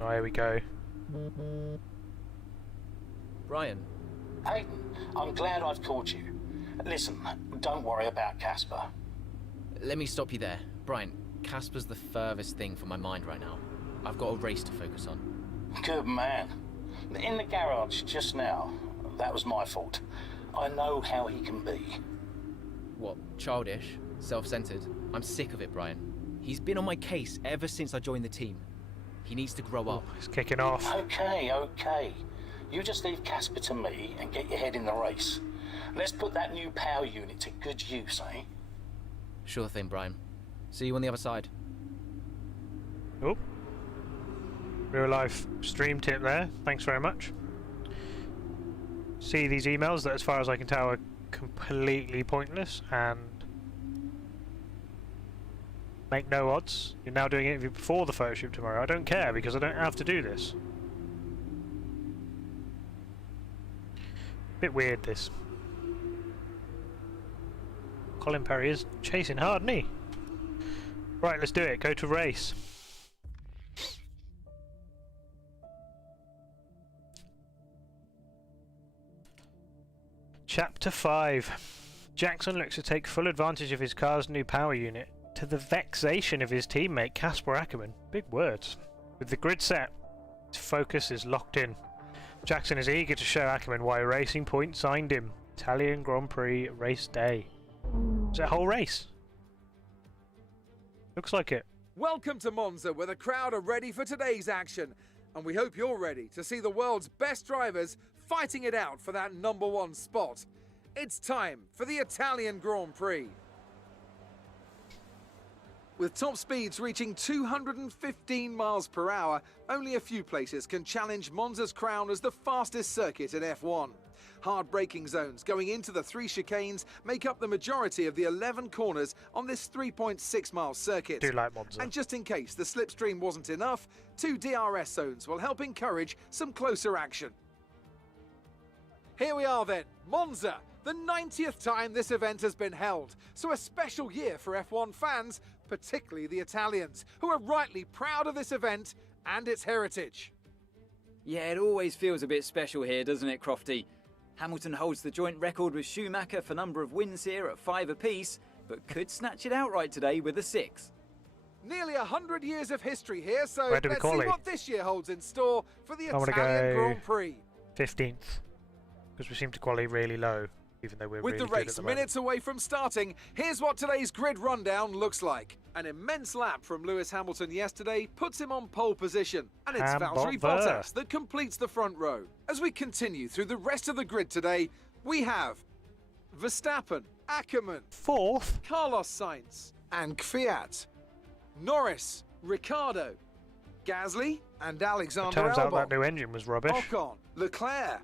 Oh, here we go. Brian. Hayden, I'm glad I've called you. Listen, don't worry about Casper. Let me stop you there. Brian, Casper's the furthest thing from my mind right now. I've got a race to focus on. Good man. In the garage just now, that was my fault. I know how he can be. What, childish? Self-centered? I'm sick of it, Brian. He's been on my case ever since I joined the team. He needs to grow up. He's kicking off. Okay. You just leave Casper to me and get your head in the race. Let's put that new power unit to good use, eh? Sure thing, Brian. See you on the other side. Oh. Real life stream tip there. Thanks very much. See these emails that, as far as I can tell, are completely pointless and make no odds. You're now doing it before the photo shoot tomorrow. I don't care because I don't have to do this. Bit weird, this. Colin Perry is chasing hard, isn't he? Right, let's do it. Go to race. Chapter 5. Jackson looks to take full advantage of his car's new power unit, to the vexation of his teammate Casper Akkerman. Big words. With the grid set, his focus is locked in. Jackson is eager to show Akkerman why Racing Point signed him. Italian Grand Prix race day. Is it a whole race? Looks like it. Welcome to Monza, where the crowd are ready for today's action. And we hope you're ready to see the world's best drivers fighting it out for that #1 spot. It's time for the Italian Grand Prix. With top speeds reaching 215 miles per hour, only a few places can challenge Monza's crown as the fastest circuit in F1. Hard braking zones going into the 3 chicanes make up the majority of the 11 corners on this 3.6-mile circuit. Do like Monza. And just in case the slipstream wasn't enough, 2 DRS zones will help encourage some closer action. Here we are then, Monza, the 90th time this event has been held. So a special year for F1 fans, particularly the Italians, who are rightly proud of this event and its heritage. Yeah, it always feels a bit special here, doesn't it, Crofty? Hamilton holds the joint record with Schumacher for number of wins here at 5 apiece, but could snatch it outright today with a 6. Nearly 100 years of history here, so Where do we let's call see it? what this year holds in store for the I wanna Italian go Grand Prix. 15th. Because we seem to qualify really low, even though we're With really the good at race the moment. minutes away from starting, here's what today's grid rundown looks like. An immense lap from Lewis Hamilton yesterday puts him on pole position, and it's Valtteri Bottas that completes the front row. As we continue through the rest of the grid today, we have Verstappen, Akkerman, 4th, Carlos Sainz, and Kvyat, Norris, Ricciardo, Gasly, and Alexander Turns out Albon. that new engine was rubbish. Ocon, Leclerc,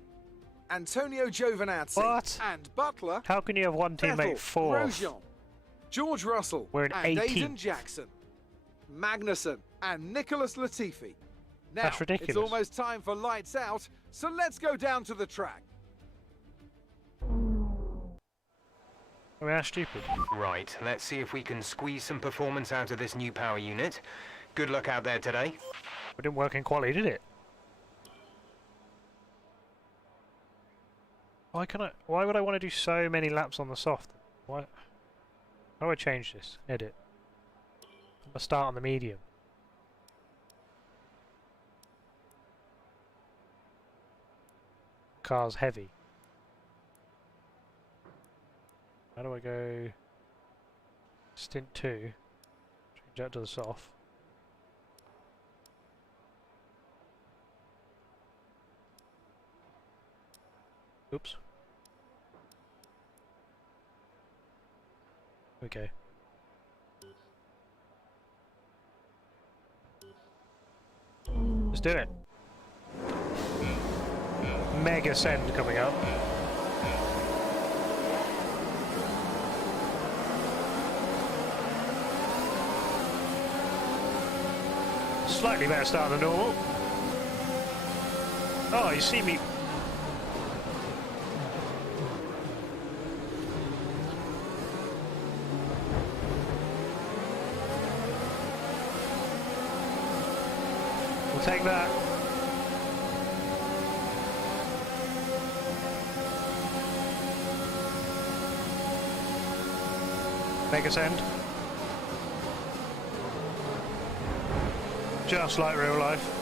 Antonio Giovinazzi, What? and Butler. How can you have one teammate Vettel, 4th? Grosjean, George Russell, We're in and 18th. Aiden Jackson, Magnussen, and Nicholas Latifi. Now, That's ridiculous. it's almost time for lights out, so let's go down to the track. I mean, that's stupid. Right, let's see if we can squeeze some performance out of this new power unit. Good luck out there today. It didn't work in quality, did it? Why would I want to do so many laps on the soft? Why? How do I change this? Edit. I'm gonna start on the medium. Car's heavy. How do I go? Stint 2. Change that to the soft. Oops. Okay. Let's do it. Mega send coming up. Slightly better start than normal. Oh, you see me. We'll take that. Make a send. Just like real life.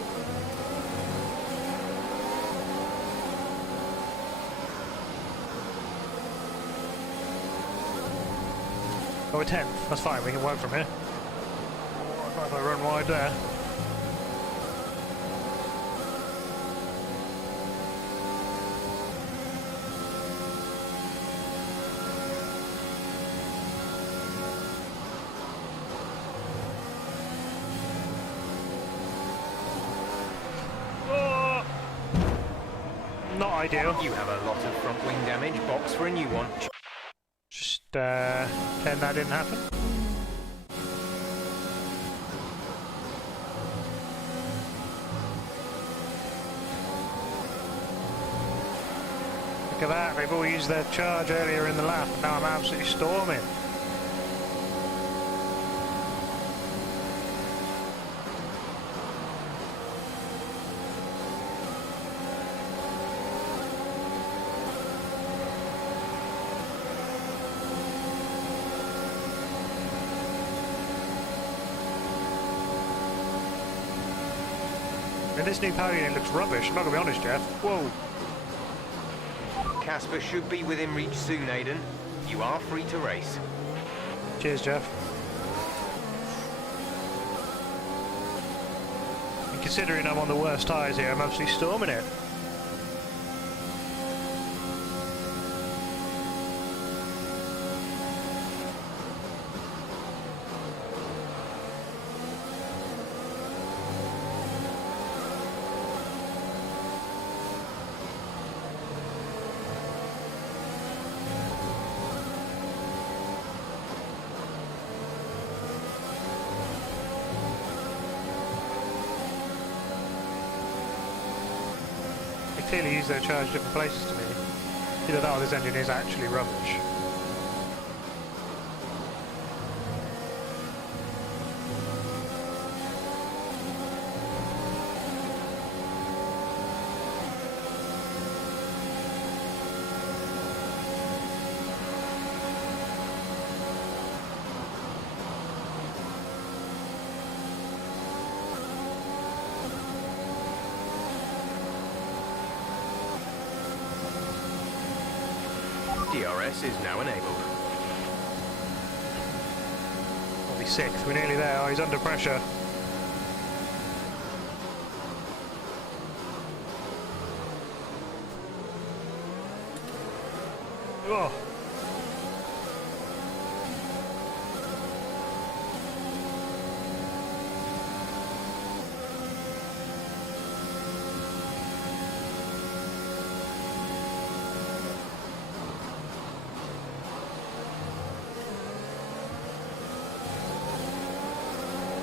Oh, we're 10th. That's fine, we can work from here. Oh, not if I run wide there. Not ideal. You have a lot of front wing damage. Box for a new one. Just pretend that didn't happen. Look at that, they've all used their charge earlier in the lap, and now I'm absolutely storming. And this new power unit looks rubbish, I'm not going to be honest, Jeff. Whoa. Casper should be within reach soon, Aiden. You are free to race. Cheers, Jeff. And considering I'm on the worst tyres here, I'm absolutely storming it. Clearly use their charge different places to me. Either that or this engine is actually rubbish. DRS is now enabled. I'll be 6th. We're nearly there. Oh, he's under pressure. Oh.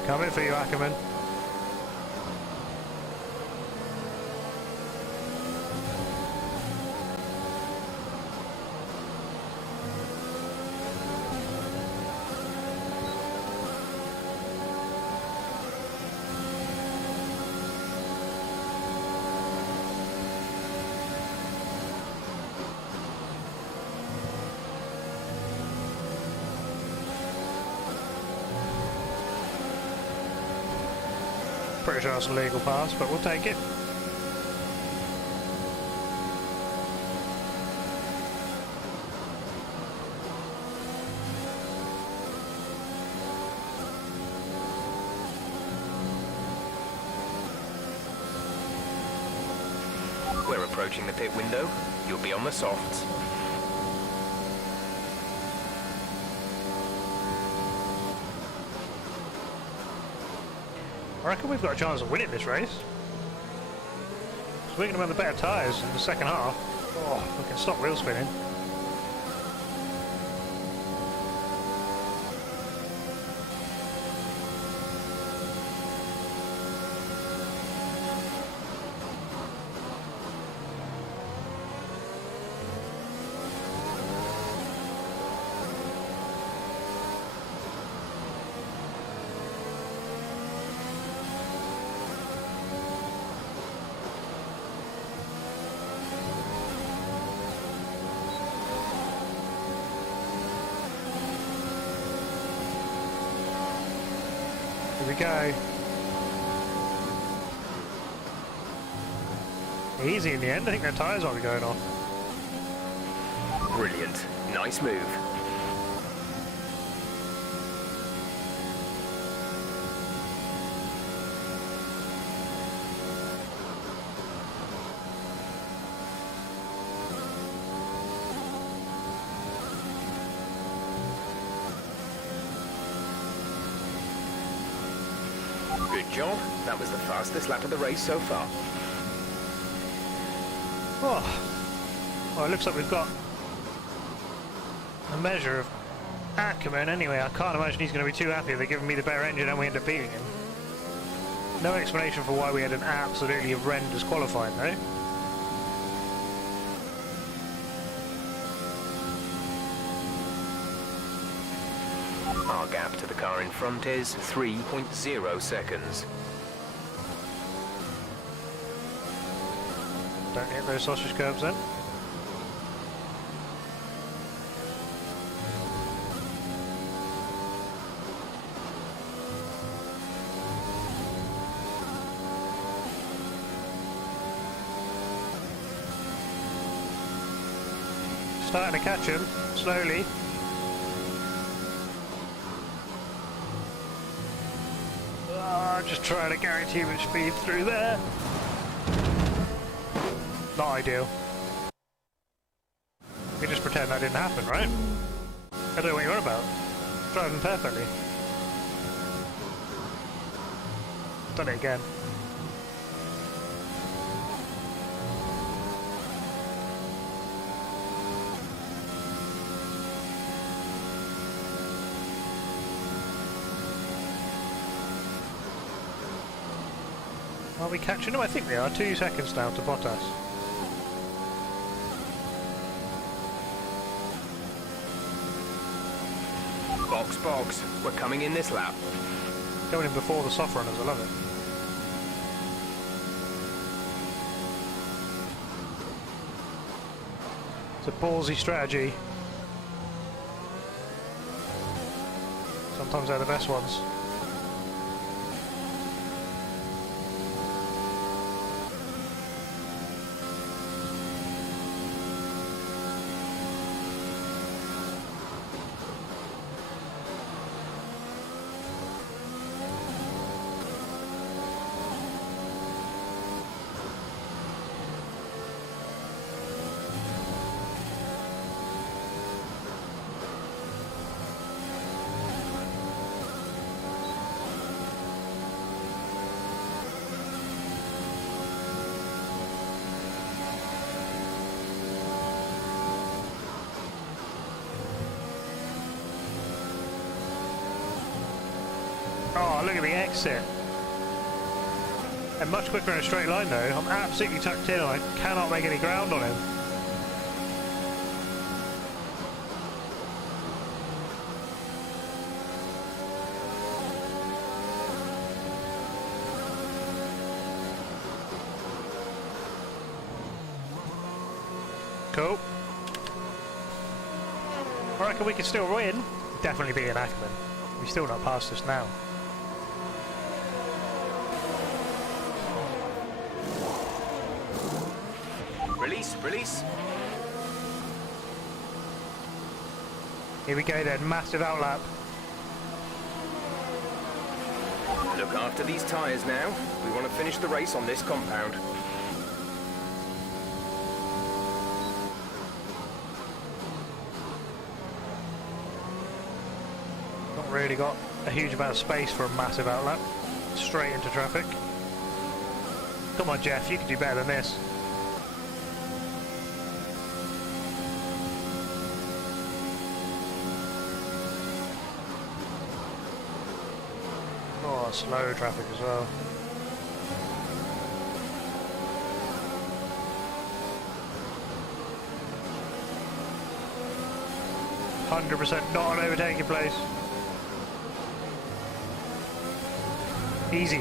Coming for you, Akkerman. Pretty sure that's a legal pass, but we'll take it. We're approaching the pit window. You'll be on the softs. I reckon we've got a chance of winning this race. So we're going to have the better tyres in the second half. Oh, we can stop wheel spinning. Here we go. Easy in the end. I think their tyres might be going off. Brilliant. Nice move. Good job. That was the fastest lap of the race so far. Oh. Well, it looks like we've got a measure of Akkerman anyway. I can't imagine he's going to be too happy if they're giving me the better engine and we end up beating him. No explanation for why we had an absolutely horrendous qualifying though. Our gap to the car in front is 3.0 seconds. Don't hit those sausage curbs then. Starting to catch him, slowly. Just trying to guarantee him speed through there. Not ideal. We just pretend that didn't happen, right? I don't know what you're on about. Driving perfectly. Done it again. Are we catching them? I think we are. 2 seconds now to Bottas. Box, box. We're coming in this lap. Going in before the soft runners, I love it. It's a ballsy strategy. Sometimes they're the best ones. Oh, look at the exit. And much quicker in a straight line though. I'm absolutely tucked in and I cannot make any ground on him. Cool. I reckon we could still win. Definitely be an Akkerman. We're still not past us now. Release, release. Here we go then, massive outlap. Look after these tyres now. We want to finish the race on this compound. Not really got a huge amount of space for a massive outlap. Straight into traffic. Come on Jeff, you can do better than this. Oh, slow traffic as well. %, not an overtaking place. Easy.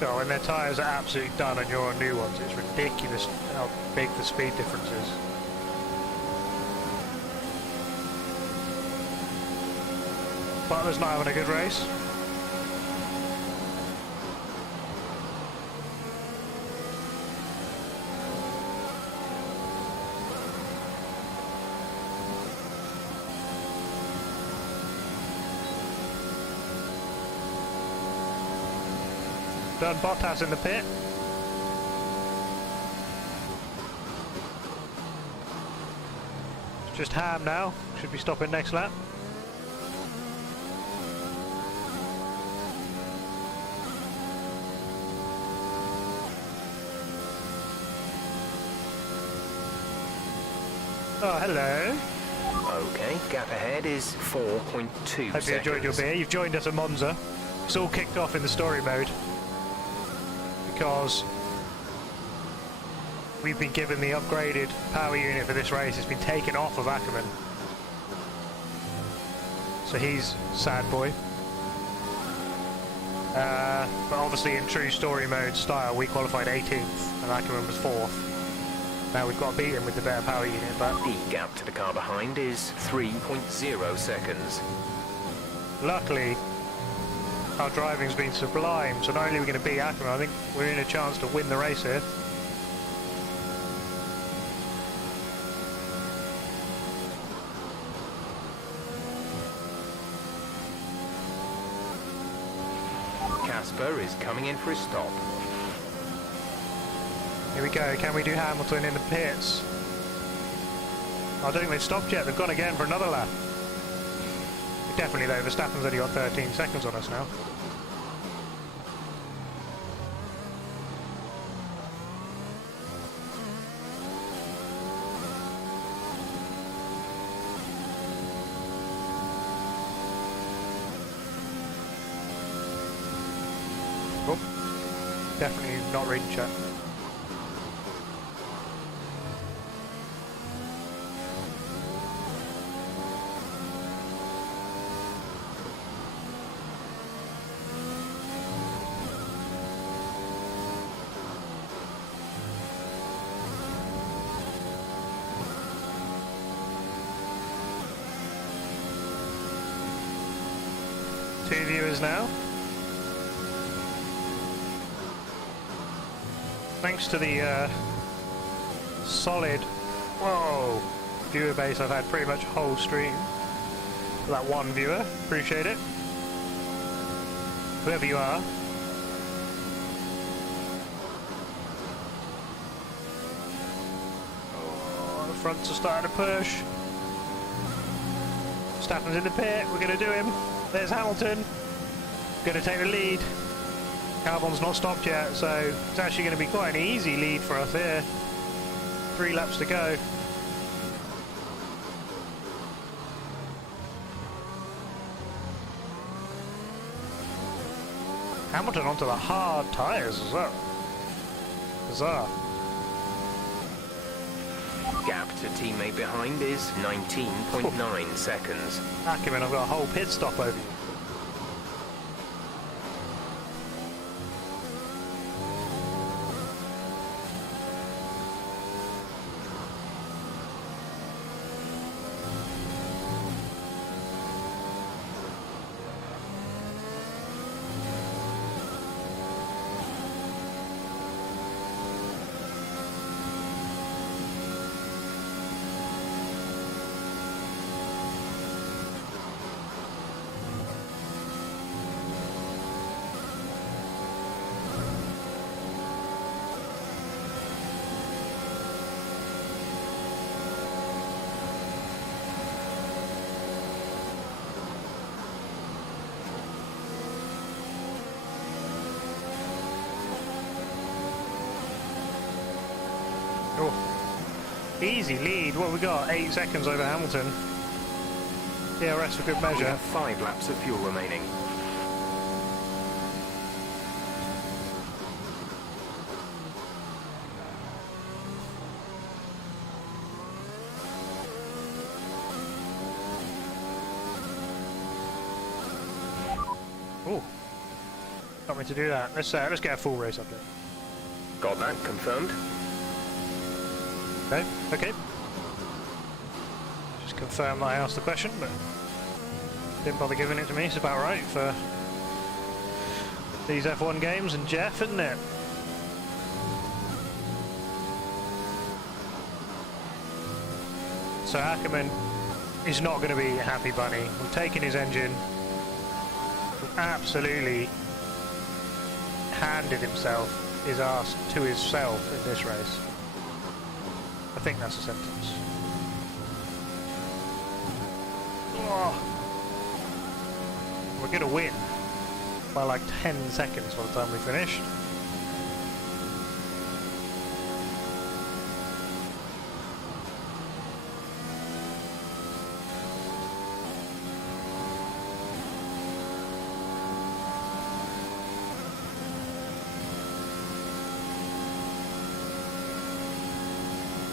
Oh, and their tyres are absolutely done and you're on new ones. It's ridiculous how big the speed difference is. Butler's not having a good race. Done Bottas in the pit. It's just Ham now. Should be stopping next lap. Oh, hello. Okay, gap ahead is 4.2 seconds. Hope you enjoyed your beer. You've joined us at Monza. It's all kicked off in the story mode. Because we've been given the upgraded power unit for this race. It's been taken off of Akkerman. So he's sad boy. But obviously in true story mode style, we qualified 18th and Akkerman was 4th. Now we've got to beat him with the better power unit, but the gap to the car behind is 3.0 seconds. Luckily, our driving's been sublime, so not only are we going to beat Akkerman, I think we're in a chance to win the race here. Casper is coming in for a stop. Here we go, can we do Hamilton in the pits? I don't think they've stopped yet, they've gone again for another lap. Definitely though, Verstappen's only got 13 seconds on us now. Oh, definitely not reading chat. Two viewers now. Thanks to the solid, whoa, viewer base I've had pretty much whole stream. For that one viewer, appreciate it. Whoever you are. Oh, the fronts are starting to push. Verstappen's in the pit, we're going to do him. There's Hamilton. Going to take the lead. Albon's not stopped yet, so it's actually going to be quite an easy lead for us here. 3 laps to go. Hamilton onto the hard tyres as well. Bizarre. Gap to teammate behind is 19.9 seconds. Akkerman, I've got a whole pit stop over you. Easy lead. What have we got? 8 seconds over Hamilton. DRS for good measure. We have 5 laps of fuel remaining. Oh, got me to do that. Let's get a full race update. Got that confirmed. Okay. Just confirm that I asked the question, but didn't bother giving it to me. It's about right for these F1 games and Jeff, isn't it? So Akkerman is not going to be a happy bunny. We've taken his engine. We've absolutely handed himself his arse to himself in this race. I think that's a sentence. Oh. We're going to win by like 10 seconds by the time we finish.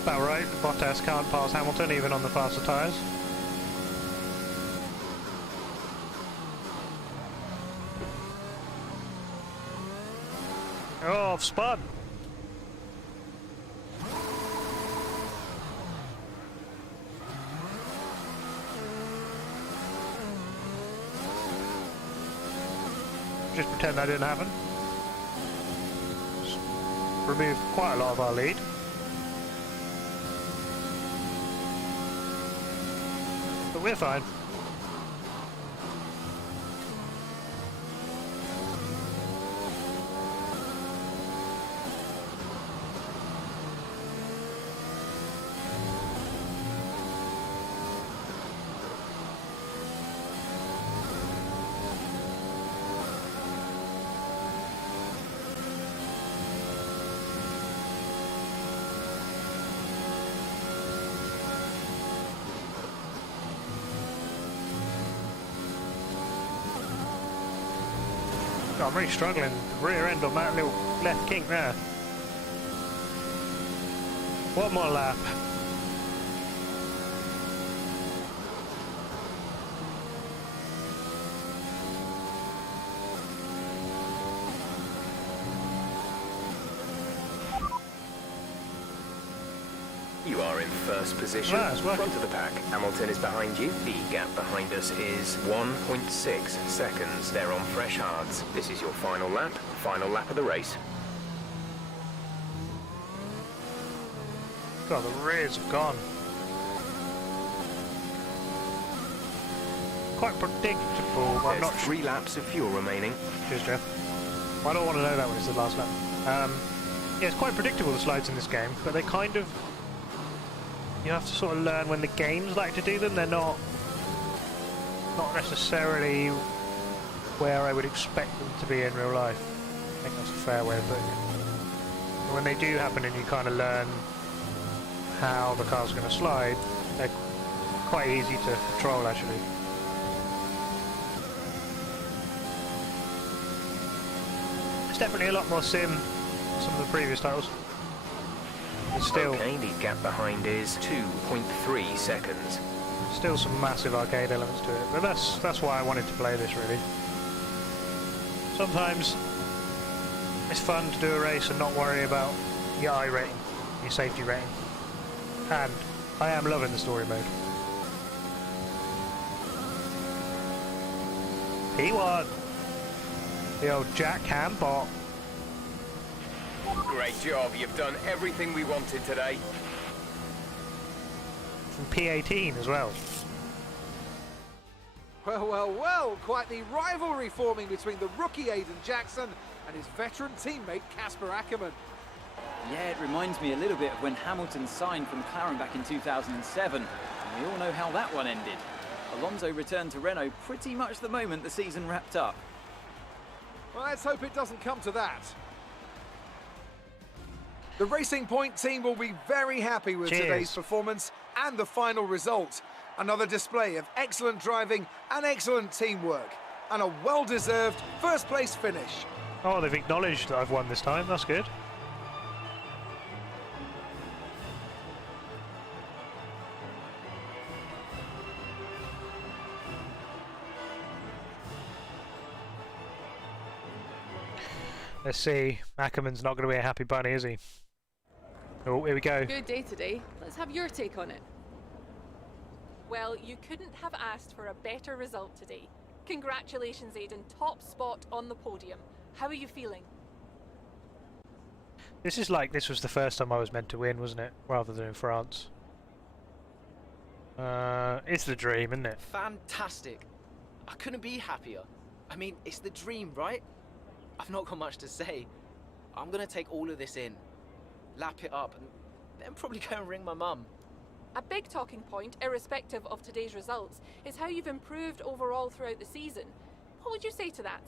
About right, Bottas can't pass Hamilton even on the faster tyres. Oh, I've spun! Just pretend that didn't happen. Just remove quite a lot of our lead. But we're fine. I'm really struggling. Rear end on that little left kink there. One more lap. You are in first position, front of the pack. Hamilton is behind you. The gap behind us is 1.6 seconds. They're on fresh hards. This is your final lap of the race. God, the rears have gone. Quite predictable, but I'm not 3 laps of fuel remaining. Cheers, Jeff. I don't want to know that when it's the last lap. Yeah, it's quite predictable, the slides in this game, but they kind of... You have to sort of learn when the games like to do them. They're not necessarily where I would expect them to be in real life. think that's a fair way of putting it. And when they do happen and you kind of learn how the car's going to slide, they're quite easy to control actually. It's definitely a lot more sim than some of the previous titles. But still, okay, the gap behind is 2.3 seconds. Still some massive arcade elements to it, but that's why I wanted to play this really. Sometimes it's fun to do a race and not worry about your I rating, your safety rating. And I am loving the story mode. P1! The old Jack Hambot. Great job, you've done everything we wanted today. From P18 as well. Well, well, well, quite the rivalry forming between the rookie Aiden Jackson and his veteran teammate Casper Akkerman. Yeah, it reminds me a little bit of when Hamilton signed for McLaren back in 2007. And we all know how that one ended. Alonso returned to Renault pretty much the moment the season wrapped up. Well, let's hope it doesn't come to that. The Racing Point team will be very happy with today's performance and the final result. Another display of excellent driving and excellent teamwork. And a well-deserved first-place finish. Oh, they've acknowledged that I've won this time. That's good. Let's see. Ackerman's not going to be a happy bunny, is he? Oh, here we go. Good day today. Let's have your take on it. Well, you couldn't have asked for a better result today. Congratulations, Aiden. Top spot on the podium. How are you feeling? This is like this was the first time I was meant to win, wasn't it? Rather than in France. It's the dream, isn't it? Fantastic. I couldn't be happier. I mean, it's the dream, right? I've not got much to say. I'm gonna take all of this in, lap it up, and then probably go and ring my mum. A big talking point, irrespective of today's results, is how you've improved overall throughout the season. What would you say to that?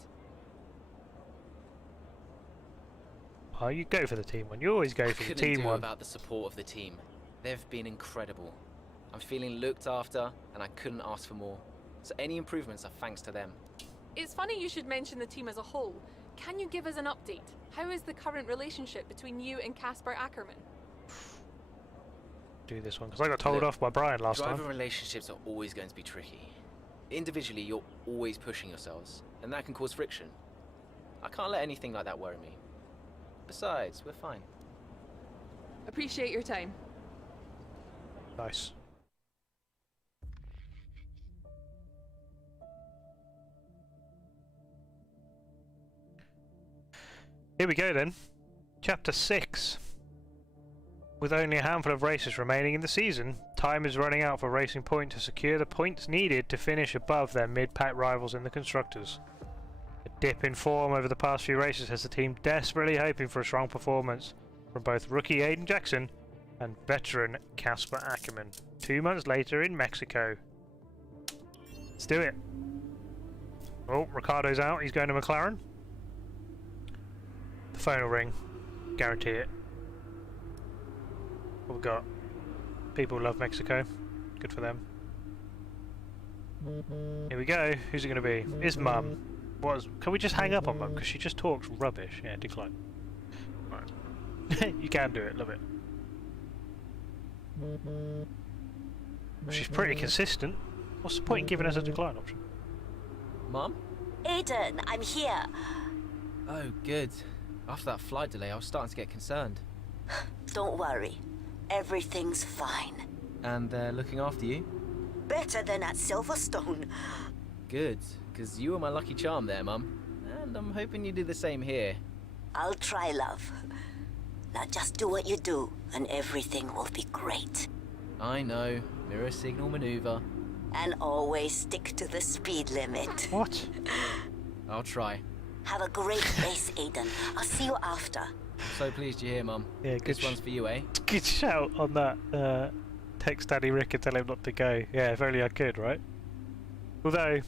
Oh, you go for the team one. You always go for the team one. About the support of the team. They've been incredible. I'm feeling looked after, and I couldn't ask for more. So any improvements are thanks to them. It's funny you should mention the team as a whole. Can you give us an update? How is the current relationship between you and Casper Akkerman? Do this one because I got told off by Brian last time. Driver relationships are always going to be tricky. Individually, you're always pushing yourselves, and that can cause friction. I can't let anything like that worry me. Besides, we're fine. Appreciate your time. Nice. Here we go then. Chapter 6. With only a handful of races remaining in the season, time is running out for Racing Point to secure the points needed to finish above their mid-pack rivals in the Constructors. A dip in form over the past few races has the team desperately hoping for a strong performance from both rookie Aiden Jackson and veteran Casper Akkerman 2 months later in Mexico. Let's do it. Oh, Ricardo's out, he's going to McLaren. The phone will ring, guarantee it. What we've got? People love Mexico, good for them. Here we go, who's it going to be? It's Mum. Can we just hang up on Mum, because she just talks rubbish. Yeah, decline. Right. You can do it, love it. She's pretty consistent. What's the point in giving us a decline option? Mum? Aiden, I'm here. Oh, good. After that flight delay, I was starting to get concerned. Don't worry. Everything's fine. And they're looking after you? Better than at Silverstone. Good, because you were my lucky charm there, Mum. And I'm hoping you do the same here. I'll try, love. Now just do what you do, and everything will be great. I know. Mirror signal maneuver. And always stick to the speed limit. What? I'll try. Have a great race, Aiden. I'll see you after. So pleased you're here, Mum. Yeah, good. This one's for you, eh? Good shout on that. Text Daddy Rick and tell him not to go. Yeah, if only I could, right? Although,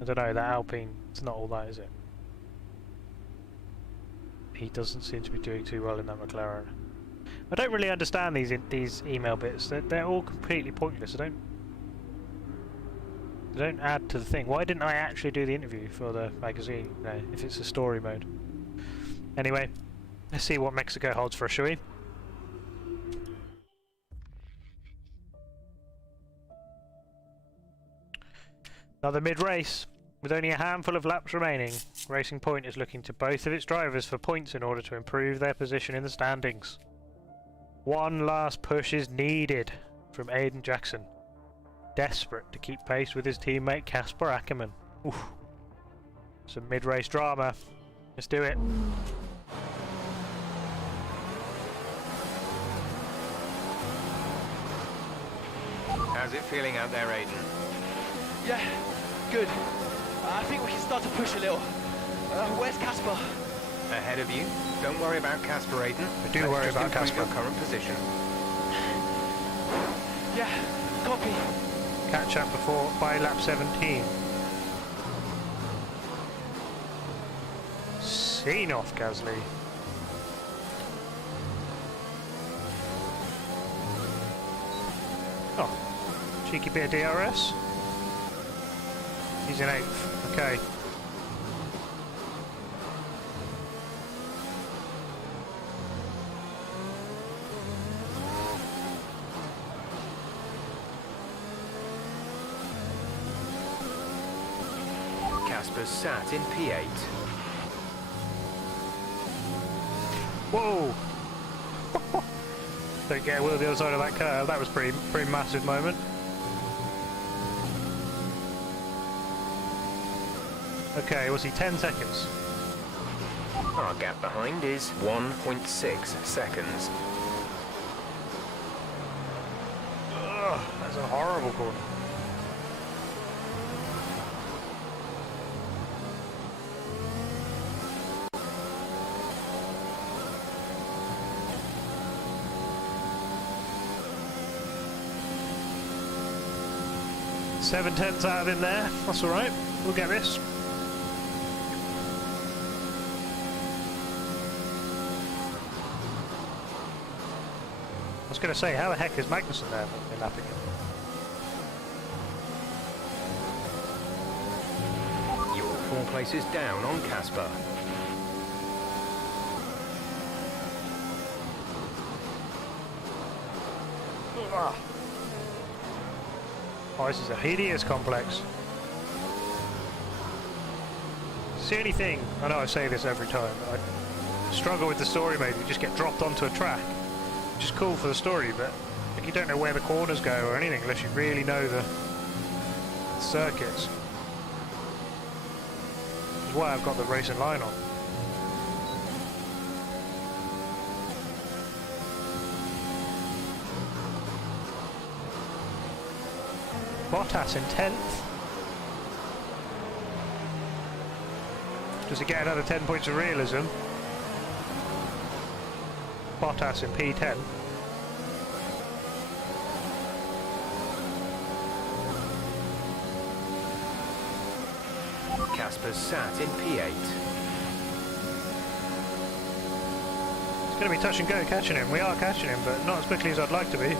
I don't know, that Alpine, it's not all that, is it? he doesn't seem to be doing too well in that McLaren. I don't really understand these email bits. They're all completely pointless. They don't add to the thing. Why didn't I actually do the interview for the magazine? No, if it's a story mode. Anyway, let's see what Mexico holds for us, shall we? Another mid-race. With only a handful of laps remaining, Racing Point is looking to both of its drivers for points in order to improve their position in the standings. One last push is needed from Aiden Jackson, desperate to keep pace with his teammate Casper Akkerman. Oof. Some mid-race drama. Let's do it. How's it feeling out there, Aiden? Yeah, good. I think we can start to push a little. Where's Casper? Ahead of you. Don't worry about Casper, Aiden. I do worry about Casper. Your current position. Yeah, copy. Catch up by lap 17. Seen off Gasly. Oh, cheeky bit of DRS. He's in 8th. Okay. Casper's sat in P8. Whoa! Don't get a wheel the other side of that curve. That was pretty massive moment. Okay, was he 10 seconds? Our gap behind is 1.6 seconds. Ugh, that's a horrible corner. Seven tenths out of him there. That's all right. We'll get this. I was going to say, how the heck is Magnussen there in lapping him? You're 4 places down on Casper. Oh, this is a hideous complex. It's the only thing, I know I say this every time, but I struggle with the story mode. You just get dropped onto a track, which is cool for the story, but like, you don't know where the corners go or anything unless you really know the circuits. Which is why I've got the racing line on. Bottas in 10th. Does he get another 10 points of realism? Bottas in P10. Casper's sat in P8. It's going to be touch and go catching him. We are catching him, but not as quickly as I'd like to be.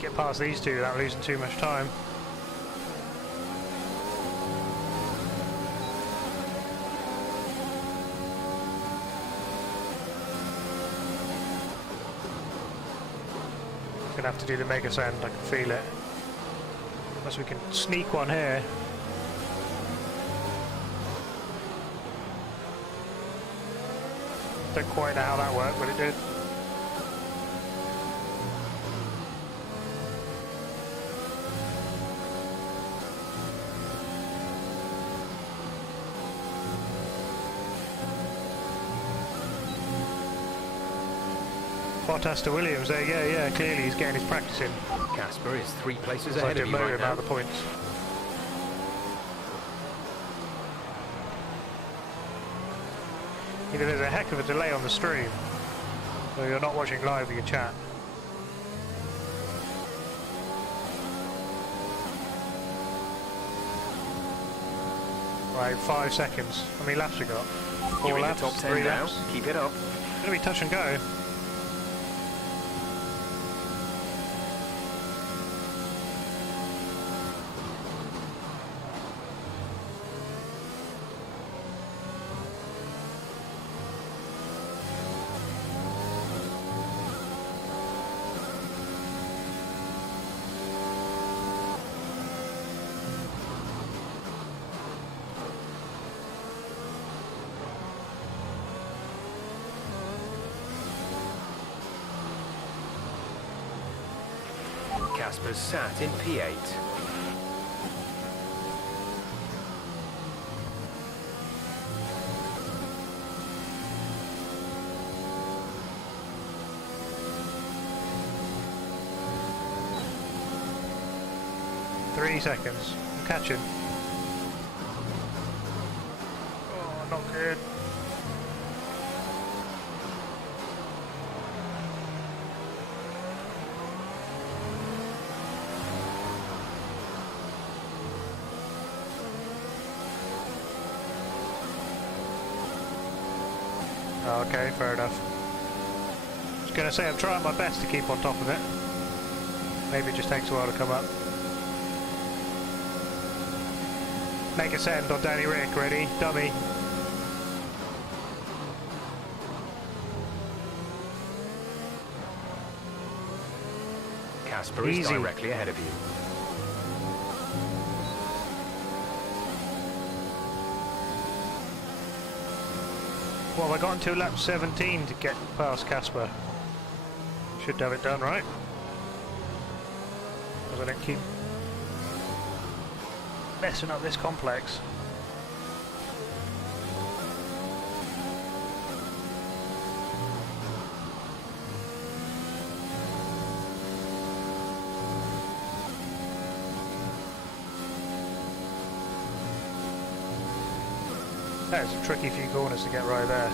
Get past these two without losing too much time. Gonna have to do the mega sand, I can feel it. Unless we can sneak one here. Don't quite know how that worked, but it did. Bottas to Williams there, yeah, clearly he's getting his practice in. Casper is 3 places ahead of you right now. Out the points. Either there's a heck of a delay on the stream, or you're not watching live with your chat. Right, 5 seconds. How many laps we got? 4 You're laps, in the top 10 3 now. laps. Keep it up. It's gonna be touch and go. Casper's sat in P8. Three seconds. I'm catching. Oh, not good. Okay, fair enough. I was going to say, I'm trying my best to keep on top of it. Maybe it just takes a while to come up. Make a send on Danny Rick, ready? Dummy. Casper is Easy. directly ahead of you. Well, I got until lap 17 to get past Casper. Should have it done, right? Because I don't keep messing up this complex. That is a tricky few corners to get right there.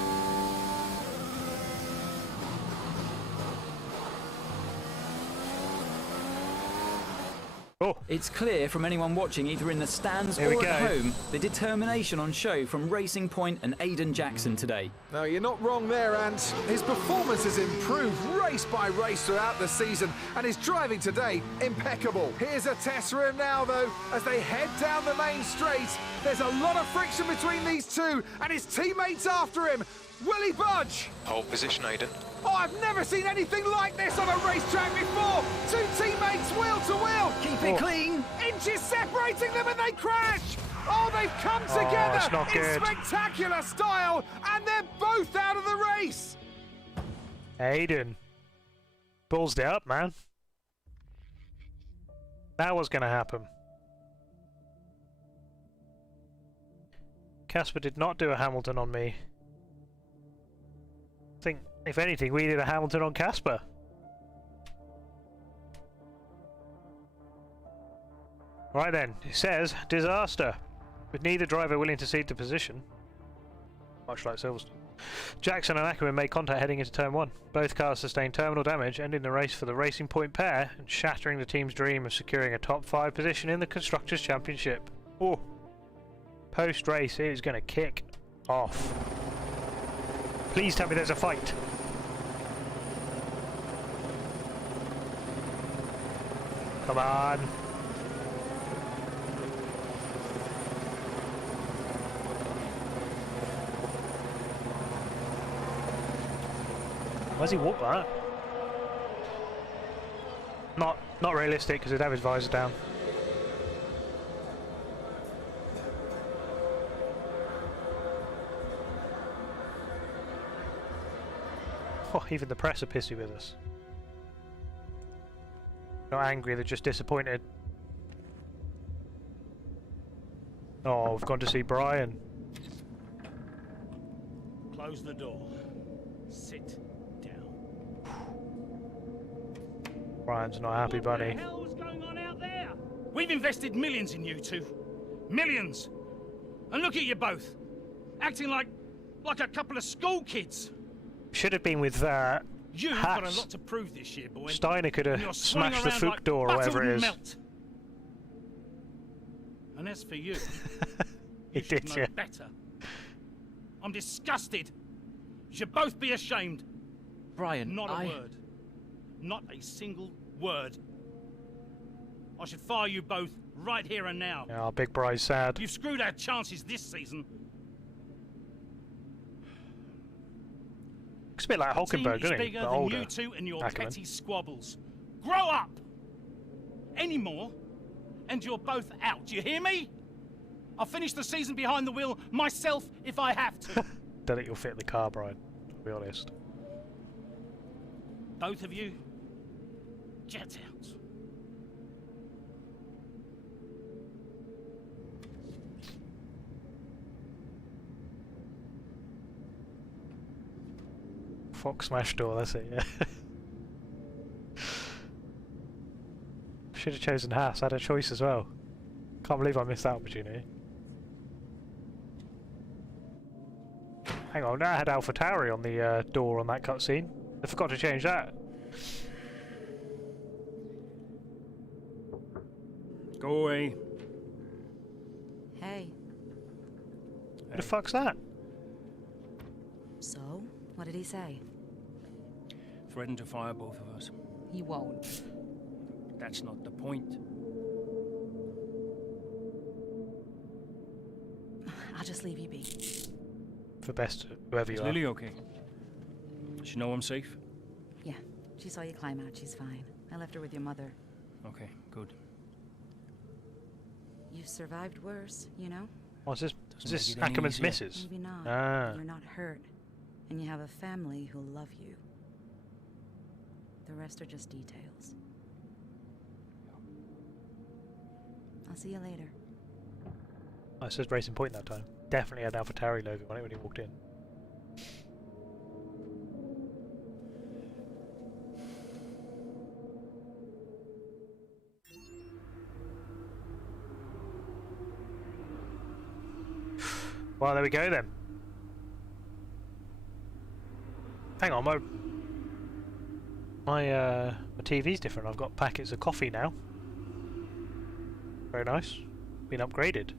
Oh. It's clear from anyone watching, either in the stands Here we or go. at home, the determination on show from Racing Point and Aidan Jackson today. No, you're not wrong there, Ant. His performance has improved race by race throughout the season, and his driving today, impeccable. Here's a test for him now, though, as they head down the main straight. There's a lot of friction between these two, and his teammates after him. Will he budge? Hold position, Aidan. Oh, I've never seen anything like this on a racetrack before. Two teammates wheel to wheel. Keep it clean. Inches separating them and they crash. Oh, they've come together it's not in good. spectacular style, and they're both out of the race. Aiden. Ballsed it up, man. That was going to happen. Casper did not do a Hamilton on me. I think, if anything, we did a Hamilton on Casper. Right then, it says disaster, with neither driver willing to cede the position. Much like Silverstone. Jackson and Akkerman made contact heading into turn 1. Both cars sustained terminal damage, ending the race for the Racing Point pair and shattering the team's dream of securing a top 5 position in the Constructors' Championship. Oh, post-race, it is going to kick off. Please tell me there's a fight. Come on. Where's he walk that? Not realistic because he'd have his visor down. Oh, even the press are pissy with us. Not angry, they're just disappointed. Oh, we've gone to see Brian. Close the door. Sit down. Brian's not happy, bunny. What the hell was going on out there? We've invested millions in you two. Millions. And look at you both. Acting like a couple of school kids. Should have been with You've Haas. got a lot to prove this year, boy. Steiner could And you're have swinging smashed the around Fook like door or butter whatever it wouldn't is. melt. And as for you, He should did, know yeah. better. I'm disgusted. You should both be ashamed. Brian, Not a word. Not a single word. I should fire you both right here and now. Yeah, our big Bry's sad. You've screwed our chances this season. Looks a bit like The Hulkenberg, team is doesn't he? bigger But than older. you two and your Akkerman. petty squabbles. Grow up! Any more, and you're both out. Do you hear me? I'll finish the season behind the wheel myself if I have to. Don't think you'll fit in the car, Brian, to be honest. Both of you, get out. Fox smash door, that's it, yeah. Should have chosen Haas, I had a choice as well. Can't believe I missed that opportunity. Hang on, I had AlphaTauri on the door on that cutscene. I forgot to change that. Go away. Hey. Who the fuck's that? So, what did he say? Threaten to fire both of us. He won't. That's not the point. I'll just leave you be. For best, whoever you Is are. Lily okay? Does she know I'm safe? Yeah, she saw you climb out. She's fine. I left her with your mother. Okay, good. You've survived worse, you know? What's this? Is Doesn't this make it any Ackerman's easier. missus? Maybe not. Ah. You're not hurt. And you have a family who love you. The rest are just details. I'll see you later. Oh, it says Racing Point that time. Definitely had an AlphaTauri logo on it when he walked in. Well, there we go then. Hang on, my TV's different. I've got packets of coffee now. Very nice. Been upgraded.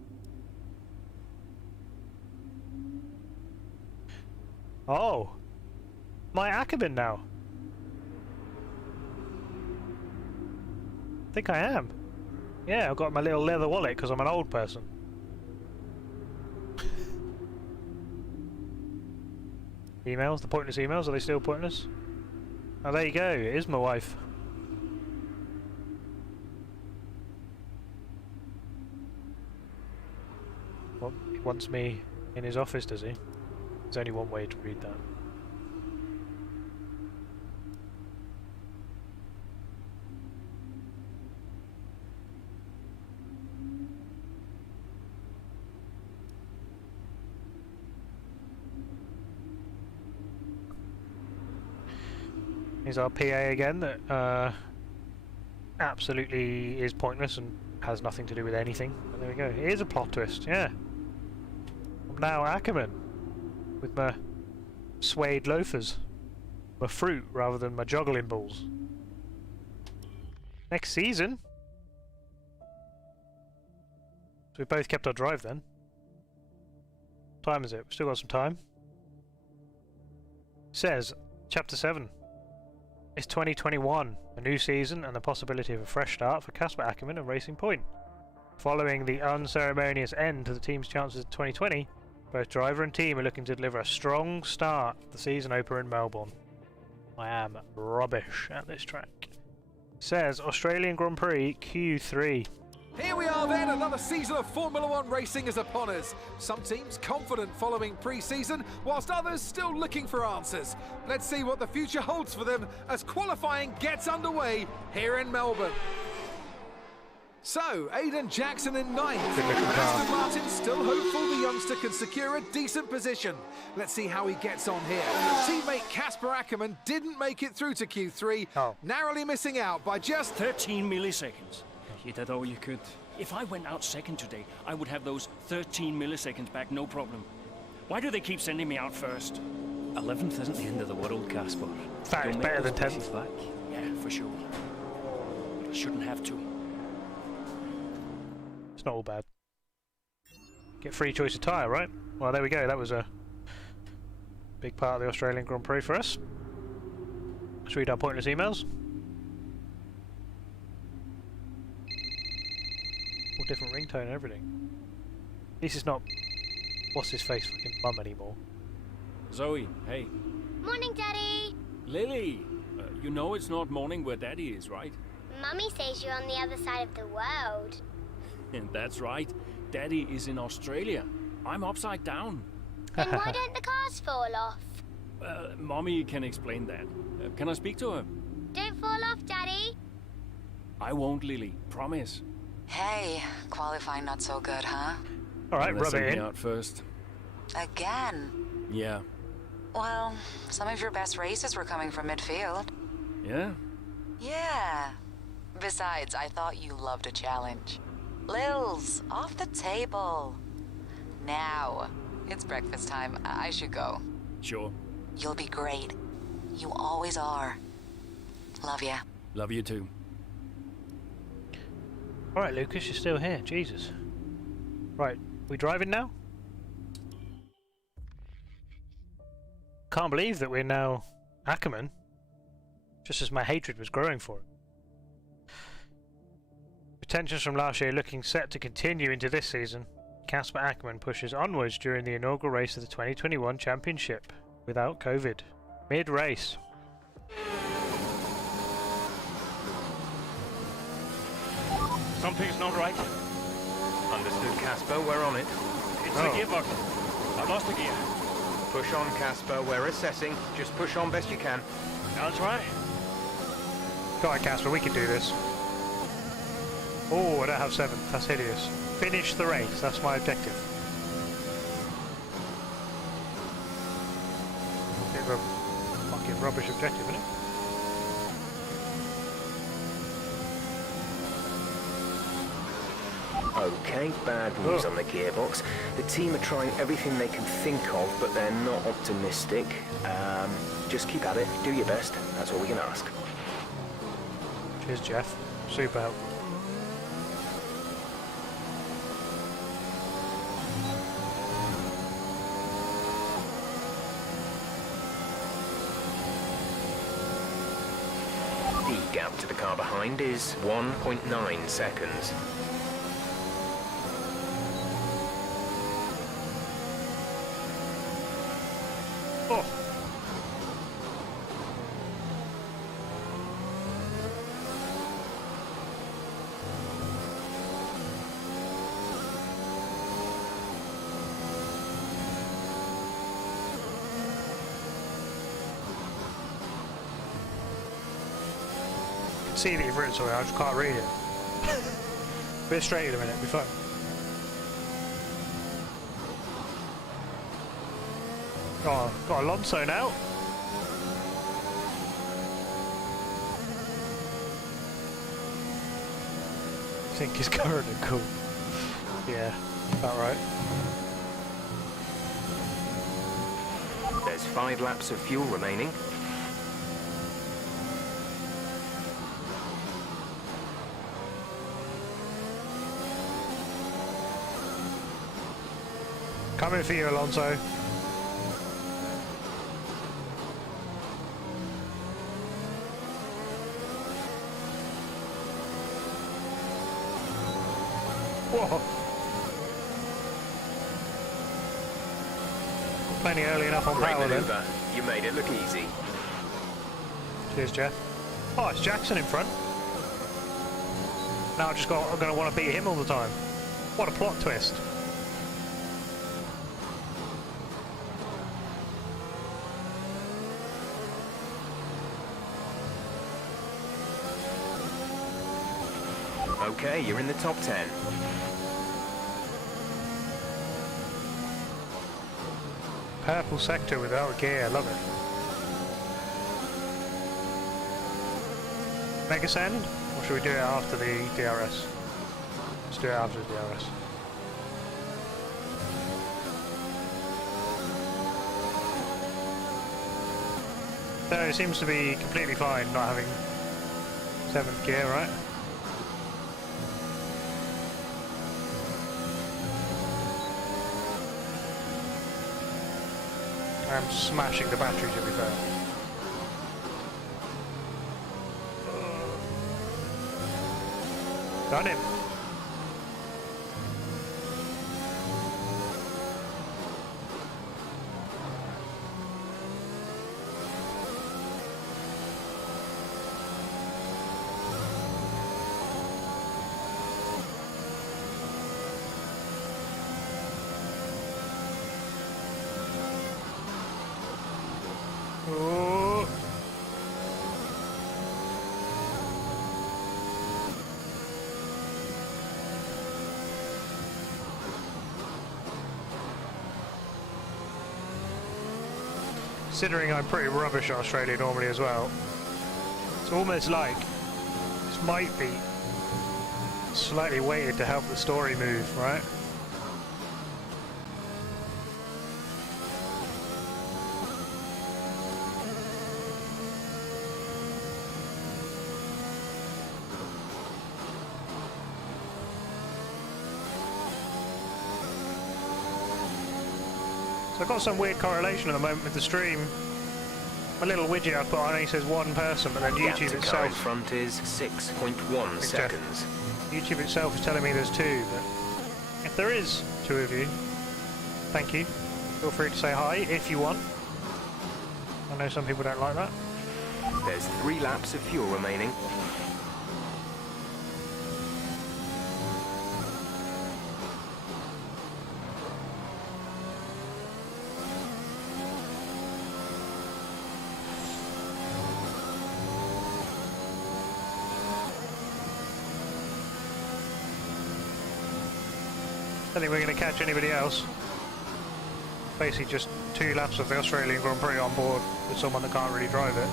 Oh, my Akkerman now. I think I am. Yeah, I've got my little leather wallet because I'm an old person. Emails, the pointless emails, are they still pointless? Oh, there you go, it is my wife. Well, he wants me in his office, does he? There's only one way to read that. Here's our PA again that absolutely is pointless and has nothing to do with anything. But there we go. Here's a plot twist, yeah. I'm now Akkerman with my suede loafers. My fruit rather than my juggling balls. Next season? So we both kept our drive then. What time is it? We've still got some time. It says, Chapter 7. It's 2021, a new season and the possibility of a fresh start for Casper Akkerman and Racing Point. Following the unceremonious end to the team's chances in 2020, both driver and team are looking to deliver a strong start to the season opener in Melbourne. I am rubbish at this track. Says Australian Grand Prix Q3. Here we are then, another season of Formula One racing is upon us. Some teams confident following pre-season, whilst others still looking for answers. Let's see what the future holds for them as qualifying gets underway here in Melbourne. So, Aidan Jackson in ninth. Aston Martin still hopeful the youngster can secure a decent position. Let's see how he gets on here. Teammate Casper Akkerman didn't make it through to Q3, narrowly missing out by just 13 milliseconds. You did all you could. If I went out second today, I would have those 13 milliseconds back, no problem. Why do they keep sending me out first? 11th isn't the end of the world, Casper. That is better than 10th. Back. Yeah, for sure. But I shouldn't have to. It's not all bad. Get free choice of tyre, right? Well, there we go. That was a big part of the Australian Grand Prix for us. Let's read our pointless emails. All different ringtone and everything. At least it's not what's his face fucking mum anymore. Zoe, hey. Morning, Daddy. Lily, you know it's not morning where Daddy is, right? Mummy says you're on the other side of the world. That's right. Daddy is in Australia. I'm upside down. Then why don't the cars fall off? Mommy can explain that. Can I speak to her? Don't fall off, Daddy. I won't, Lily. Promise. Hey, qualifying not so good, huh? Alright, rub it in. Out first. Again? Yeah. Well, some of your best races were coming from midfield. Yeah? Yeah. Besides, I thought you loved a challenge. Lils, off the table. Now, it's breakfast time. I should go. Sure. You'll be great. You always are. Love ya. Love you too. Alright, Lucas, you're still here. Jesus. Right, we driving now? Can't believe that we're now Akkerman. Just as my hatred was growing for it. Tensions from last year looking set to continue into this season. Casper Akkerman pushes onwards during the inaugural race of the 2021 Championship without COVID. Mid-race. Something's not right. Understood, Casper. We're on it. It's the gearbox. I lost the gear. Push on, Casper. We're assessing. Just push on best you can. I'll try. Go on, Casper. We can do this. Oh, I don't have 7th. That's hideous. Finish the race. That's my objective. Bit of a fucking rubbish objective, isn't it? Okay, bad news on the gearbox. The team are trying everything they can think of, but they're not optimistic. Just keep at it. Do your best. That's all we can ask. Cheers, Jeff. Super helpful. The gap to the car behind is 1.9 seconds. Oh. See that you've written something, I just can't read it. Bit straight in a minute, be fine. Oh, got Alonso now. I think he's current and cool. Yeah, about right. There's 5 laps of fuel remaining. Coming for you, Alonso. Whoa. Plenty early enough on Great power then. maneuver. You made it look easy. Cheers, Jeff. Oh, it's Jackson in front. Now I'm going to want to beat him all the time. What a plot twist. Okay, you're in the top 10. Purple sector without gear, I love it. Mega Send? Or should we do it after the DRS? Let's do it after the DRS. So it seems to be completely fine not having 7th gear, right? I'm smashing the battery, to be fair. Done him. Oh. Considering I'm pretty rubbish at Australia normally as well, it's almost like this might be slightly weighted to help the story move, right? So I've got some weird correlation at the moment with the stream. My little widget I put on only says one person, but then YouTube Gap to car in itself... front is 6.1 seconds. YouTube itself is telling me there's 2, but if there is 2 of you, thank you. Feel free to say hi if you want. I know some people don't like that. There's 3 laps of fuel remaining. I don't think we're going to catch anybody else. Basically just 2 laps of the Australian Grand Prix on board with someone that can't really drive it.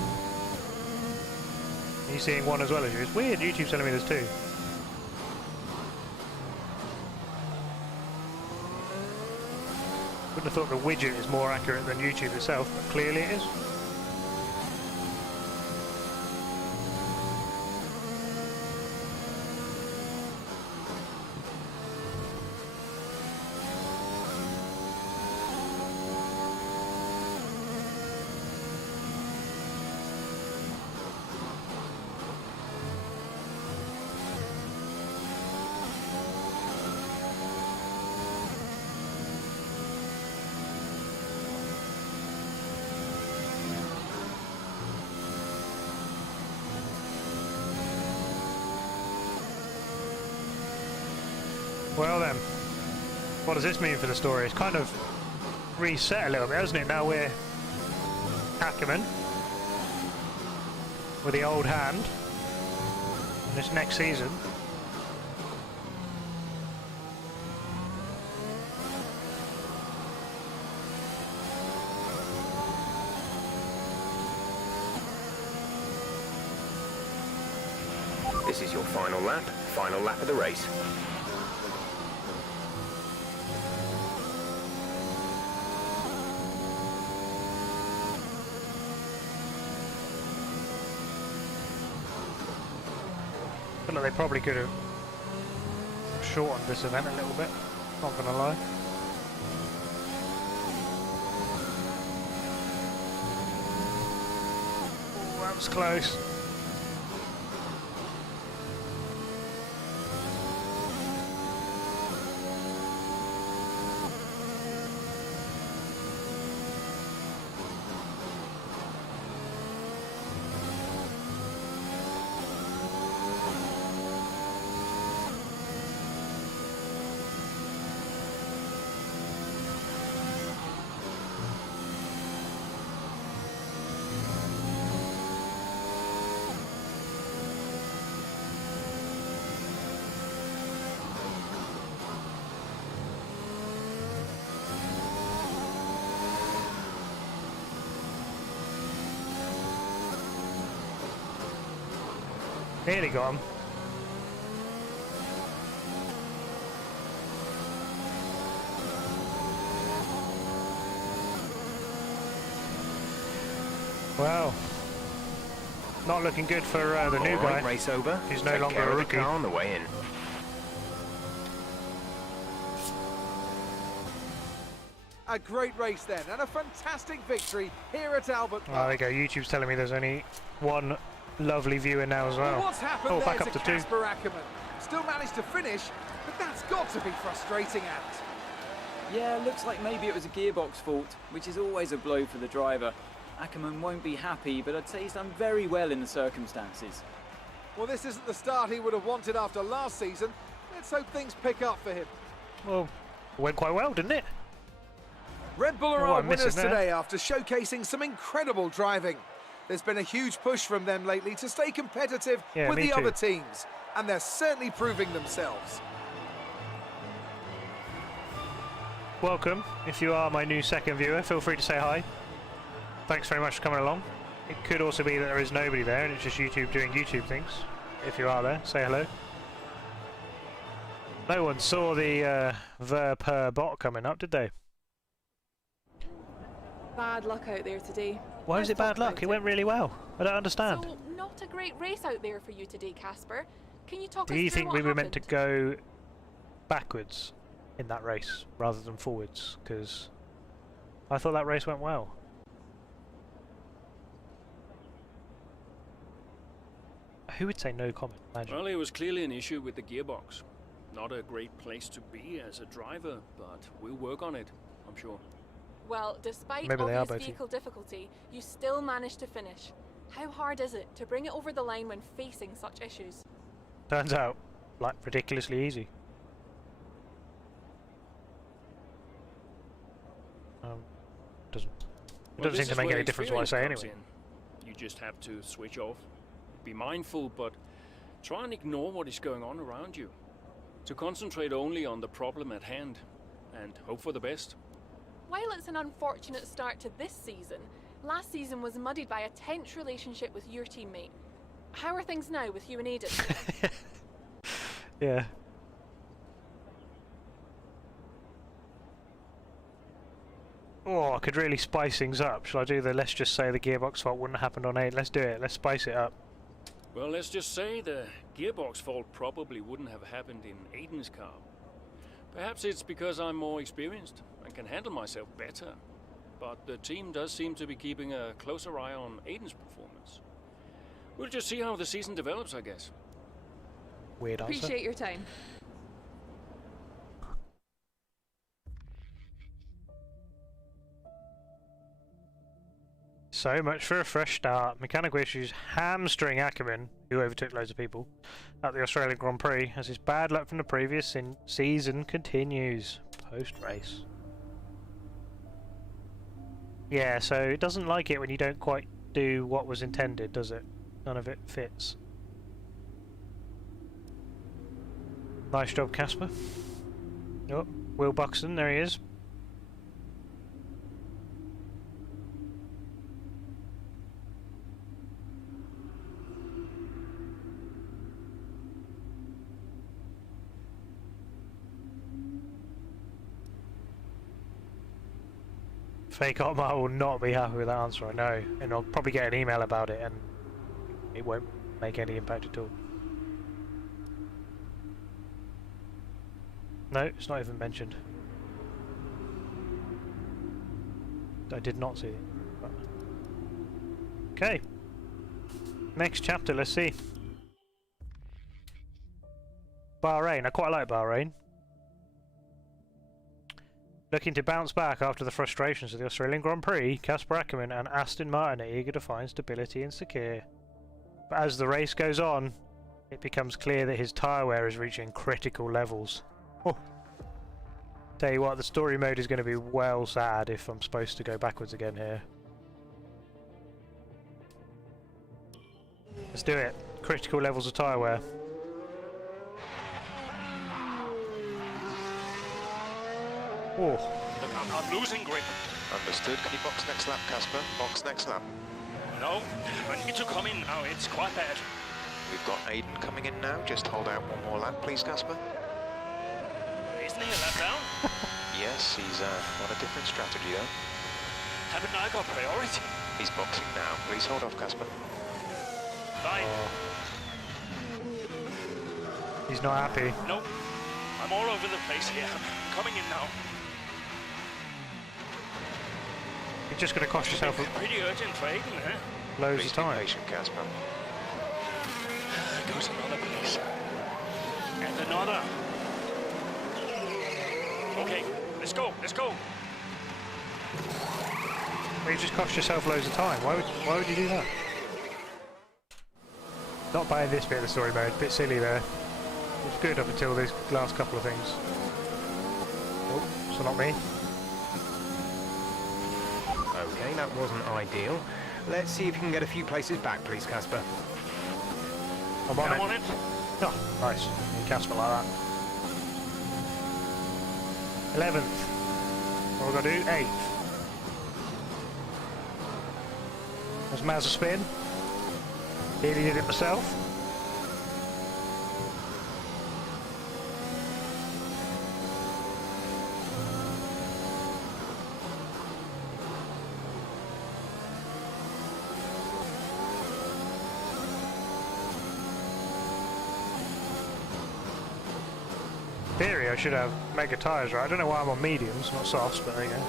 Are you seeing 1 as well as you? It's weird, YouTube's telling me there's 2. Wouldn't have thought the widget is more accurate than YouTube itself, but clearly it is. Well then, what does this mean for the story? It's kind of reset a little bit, hasn't it? Now we're Akkerman with the old hand in this next season. This is your final lap of the race. I feel like they probably could have shortened this event a little bit, not gonna lie. Oh, that was close. Nearly got him. Well, not looking good for the new guy. Race over. He's no longer a rookie. On the way in. A great race then, and a fantastic victory here at Albert Park. Oh, there you go. YouTube's telling me there's only one lovely viewer now as well. What's happened oh, there back up to to 2. Casper Akkerman? Still managed to finish, but that's got to be frustrating out. Yeah, looks like maybe it was a gearbox fault, which is always a blow for the driver. Akkerman won't be happy, but I'd say he's done very well in the circumstances. Well, this isn't the start he would have wanted after last season. Let's hope things pick up for him. Well, it went quite well, didn't it? Red Bull are our winners today after showcasing some incredible driving. There's been a huge push from them lately to stay competitive with the other teams, and they're certainly proving themselves. Welcome. If you are my new second viewer, feel free to say hi. Thanks very much for coming along. It could also be that there is nobody there and it's just YouTube doing YouTube things. If you are there, say hello. No one saw the Verper bot coming up, did they? Bad luck out there today. Why was it bad luck? It went really well. I don't understand. So, not a great race out there for you today, Casper. Can you talk us through Do you think what we were happened? meant to go backwards in that race rather than forwards? Because I thought that race went well. Who would say no comment? Imagine. Well, it was clearly an issue with the gearbox. Not a great place to be as a driver, but we'll work on it, I'm sure. Well, despite Maybe they are obvious both vehicle difficulty, you still managed to finish. How hard is it to bring it over the line when facing such issues? Turns out, like, ridiculously easy. Doesn't seem to make any difference what I say anyway. You just have to switch off. Be mindful, but try and ignore what is going on around you. To concentrate only on the problem at hand, and hope for the best. While it's an unfortunate start to this season, last season was muddied by a tense relationship with your teammate. How are things now with you and Aiden? Yeah. Oh, I could really spice things up. Shall I do the let's just say the gearbox fault wouldn't have happened on 8? Let's do it. Let's spice it up. Well, let's just say the gearbox fault probably wouldn't have happened in Aiden's car. Perhaps it's because I'm more experienced and can handle myself better. But the team does seem to be keeping a closer eye on Aiden's performance. We'll just see how the season develops, I guess. Weird answer. Appreciate your time. So much for a fresh start. Mechanical issues hamstring Akkerman, who overtook loads of people, at the Australian Grand Prix, as his bad luck from the previous season continues post-race. Yeah, so it doesn't like it when you don't quite do what was intended, does it? None of it fits. Nice job, Casper. Oh, Will Buxton, there he is. Fake Otmar will not be happy with that answer, I know, and I'll probably get an email about it and it won't make any impact at all. No, it's not even mentioned. I did not see it. But... Okay. Next chapter, let's see. Bahrain, I quite like Bahrain. Looking to bounce back after the frustrations of the Australian Grand Prix, Casper Akkerman and Aston Martin are eager to find stability and secure. But as the race goes on, it becomes clear that his tyre wear is reaching critical levels. Oh. Tell you what, the story mode is going to be well sad if I'm supposed to go backwards again here. Let's do it. Critical levels of tyre wear. Oh. Look, I'm losing grip. Understood. Can you box next lap, Casper? Box next lap. No, I need to come in now. It's quite bad. We've got Aiden coming in now. Just hold out one more lap, please, Casper. Isn't he a lap down? Yes, he's on a different strategy, though. Haven't I got priority? He's boxing now. Please hold off, Casper. Fine. He's not happy. No, I'm all over the place here. I'm coming in now. You're just going to cost yourself Pretty urgent trading, huh? loads of time. Patient, Casper. There goes another place. And another. Okay, let's go, let's go. Well, you just cost yourself loads of time. Why would you do that? Not buying this bit of the story mode. Bit silly there. It was good up until these last couple of things. Oh, so not me. Okay, that wasn't ideal. Let's see if you can get a few places back, please, Casper. I'm on I'm on it. Oh, nice. You Casper like that. 11th. What have I got to do? 8th. There's Maz a spin. Nearly did it myself. In theory, I should have mega tyres, right? I don't know why I'm on mediums, not softs, but there you go.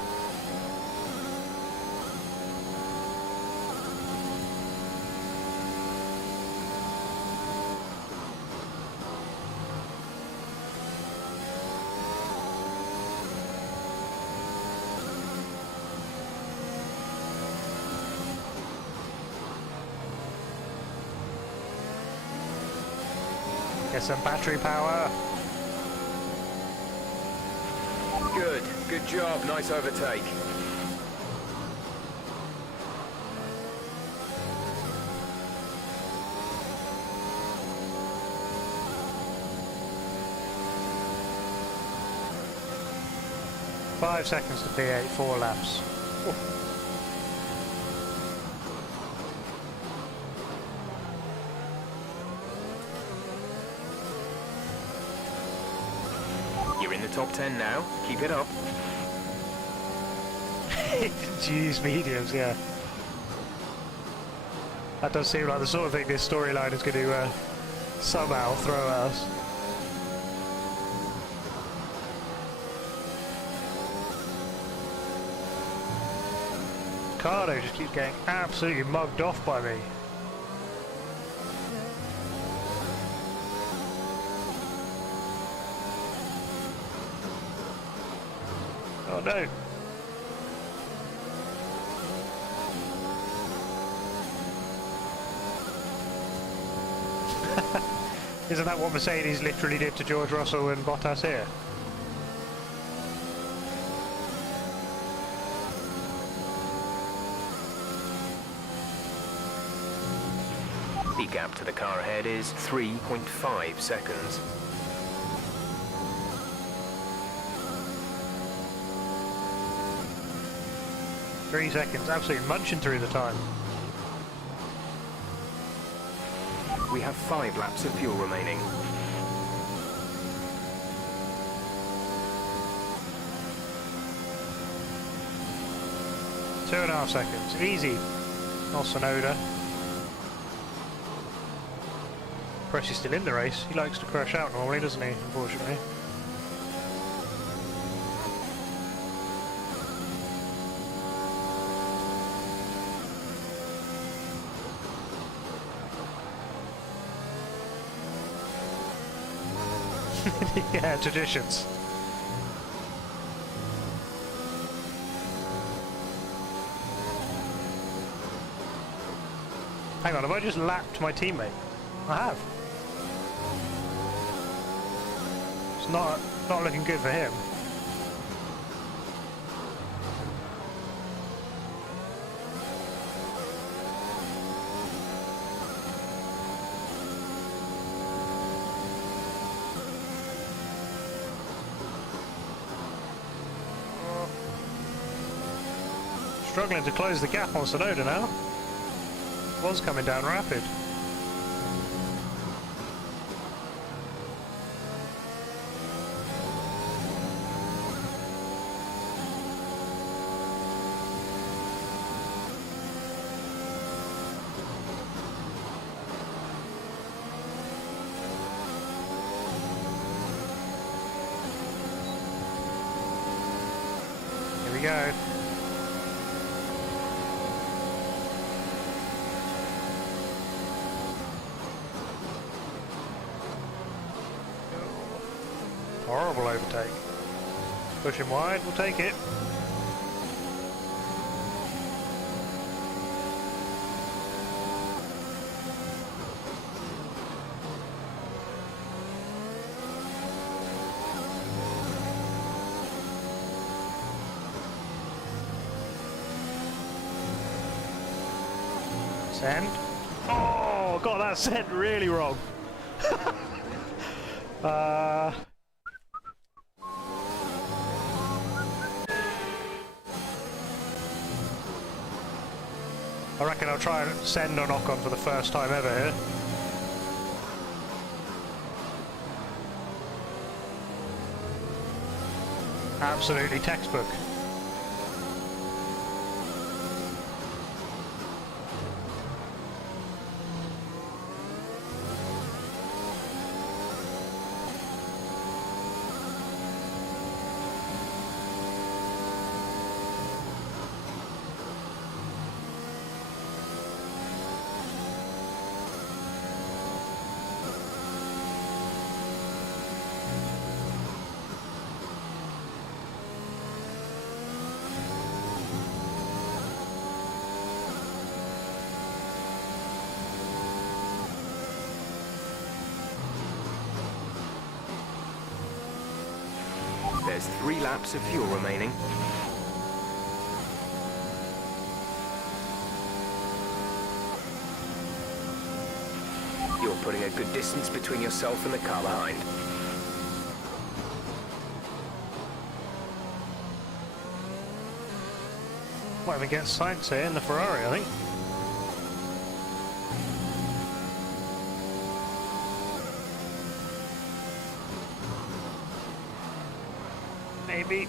Get some battery power. Good job, nice overtake. Five seconds to P8, 4 laps. Oh. You're in the top 10 now. Keep it up. Jeez, mediums, yeah. That does seem like the sort of thing this storyline is going to somehow throw at us. Cardo just keeps getting absolutely mugged off by me. Oh no. Isn't that what Mercedes literally did to George Russell and Bottas here? The gap to the car ahead is 3.5 seconds. Three seconds, absolutely munching through the time. We have 5 laps of fuel remaining. Two and a half seconds, easy. Not Sonoda. Pressy's still in the race. He likes to crash out normally, doesn't he? Unfortunately. Yeah, traditions. Hang on, have I just lapped my teammate? I have. It's not looking good for him. Struggling to close the gap on Sonoda now. Was coming down rapid. Here we go. Horrible overtake. Push him wide, we'll take it. Send. Oh, got that sent really wrong. I reckon I'll try and send on Ocon for the first time ever here. Absolutely textbook. There's 3 laps of fuel remaining. You're putting a good distance between yourself and the car behind. Might even get Sainz here in the Ferrari, I think. Maybe.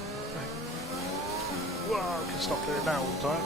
Whoa, I can stop doing that all the time.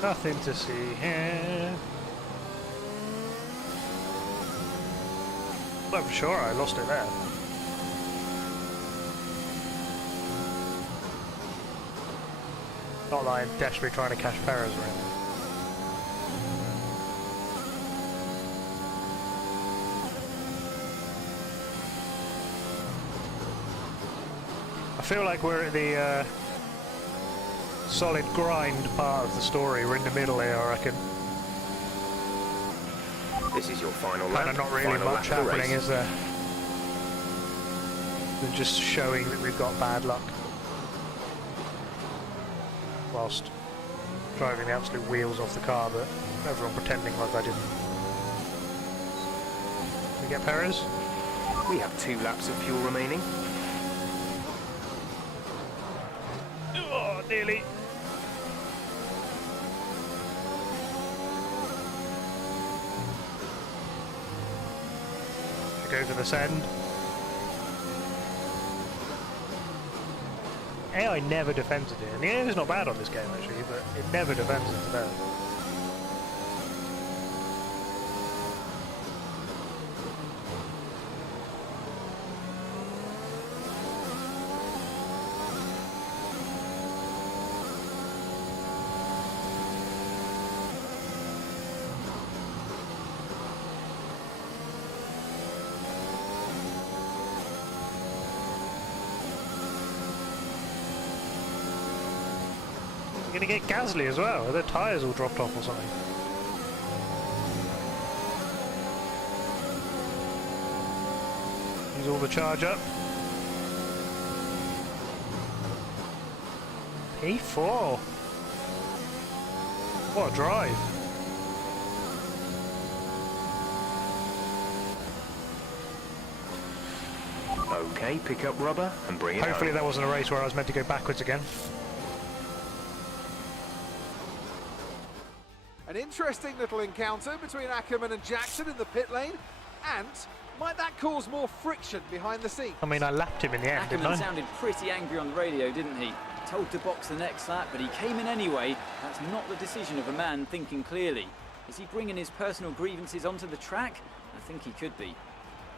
Nothing to see here. I'm sure I lost it there. Not that I'm desperately trying to catch Perez or anything. I feel like we're at the solid grind part of the story. We're in the middle here, I reckon. This is your final lap. Kind of not really much happening, is there? Than just showing that we've got bad luck. Whilst driving the absolute wheels off the car, but everyone pretending like I didn't. Did we get Perez? We have 2 laps of fuel remaining. Oh, nearly. Go for the send. AI never defends it here, and the AI is not bad on this game actually, but it never defends it today. We're going to get Gasly as well. Are their tyres all dropped off or something? Use all the charge up. P4. What a drive. Okay, pick up rubber and bring it Hopefully home. that wasn't a race where I was meant to go backwards again. An interesting little encounter between Akkerman and Jackson in the pit lane, and might that cause more friction behind the scenes? I mean, I lapped him in the end, didn't Akkerman I? sounded pretty angry on the radio, didn't he? Told to box the next lap, but he came in anyway. That's not the decision of a man thinking clearly. Is he bringing his personal grievances onto the track? I think he could be.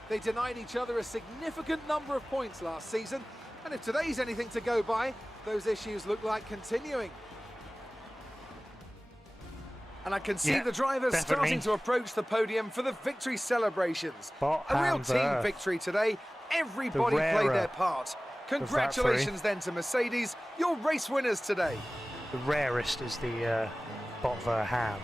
They denied each other a significant number of points last season, and if today's anything to go by, those issues look like continuing. And I can see the drivers starting to approach the podium for the victory celebrations. A real team victory today. Everybody played their part. Congratulations then to Mercedes, your race winners today. The rarest is the Botver ham.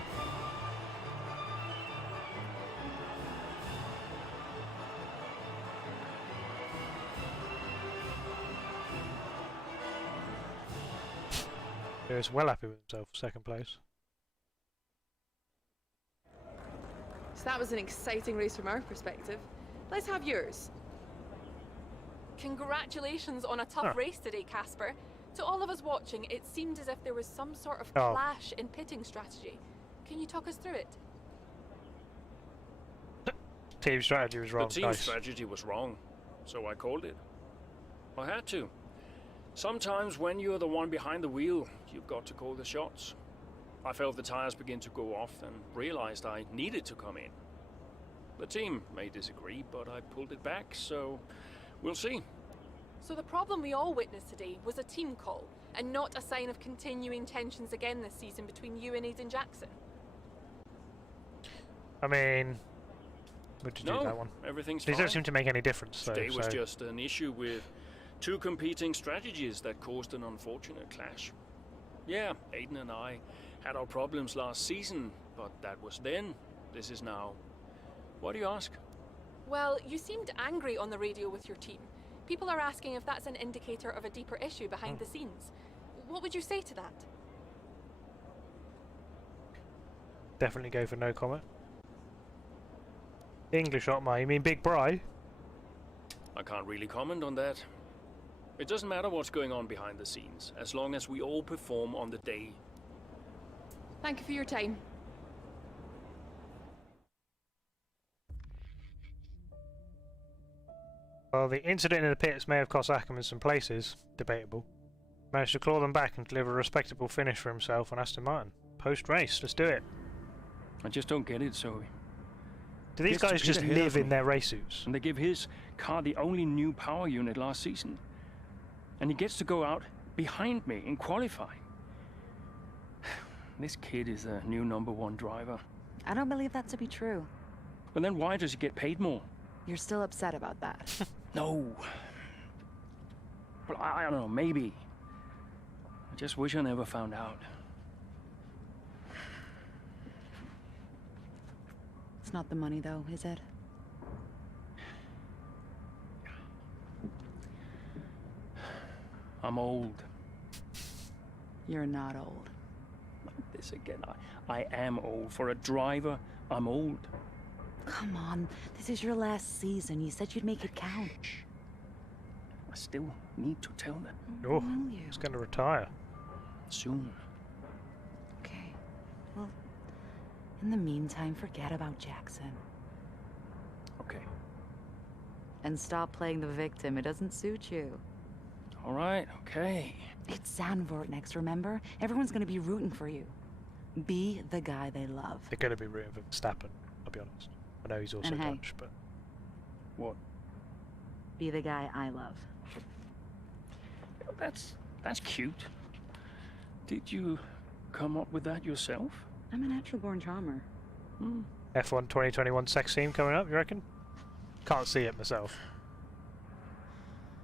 He's well happy with himself, second place. So that was an exciting race from our perspective. Let's have yours. Congratulations on a tough race today, Casper. To all of us watching, it seemed as if there was some sort of clash in pitting strategy. Can you talk us through it? Team strategy was wrong. The team strategy was wrong, so I called it. I had to. Sometimes when you're the one behind the wheel, you've got to call the shots. I felt the tires begin to go off and realized I needed to come in. The team may disagree, but I pulled it back, so we'll see. So the problem we all witnessed today was a team call, and not a sign of continuing tensions again this season between you and Aiden Jackson? I mean, what did you do that one? Everything's These fine. don't seem to make any difference, though. Today was just an issue with two competing strategies that caused an unfortunate clash. Yeah, Aiden and I had our problems last season, but that was then. This is now. Why do you ask? Well, you seemed angry on the radio with your team. People are asking if that's an indicator of a deeper issue behind the scenes. What would you say to that? Definitely go for no comment. English Otmar, you mean Big Bry? I can't really comment on that. It doesn't matter what's going on behind the scenes, as long as we all perform on the day. Thank you for your time. Well, the incident in the pits may have cost Akkerman some places. Debatable. Managed to claw them back and deliver a respectable finish for himself on Aston Martin. Post-race, let's do it. I just don't get it, Zoe. Do these guys just live in their race suits? And they give his car the only new power unit last season. And he gets to go out behind me in qualifying. This kid is the new #1 driver. I don't believe that to be true. But then why does he get paid more? You're still upset about that. No. Well, I don't know, maybe. I just wish I never found out. It's not the money, though, is it? I'm old. You're not old. Like this again. I am old. For a driver, I'm old. Come on, this is your last season. You said you'd make it count. I still need to tell them. Oh, he's going to retire. Soon. Okay. Well, in the meantime, forget about Jackson. Okay. And stop playing the victim. It doesn't suit you. All right, okay. It's Zandvoort next, remember? Everyone's going to be rooting for you. Be the guy they love. They're going to be rooting for Verstappen, I'll be honest. I know he's also And hey. Dutch, but... What? Be the guy I love. That's cute. Did you come up with that yourself? I'm a natural-born charmer. F1 2021 sex theme coming up, you reckon? Can't see it myself.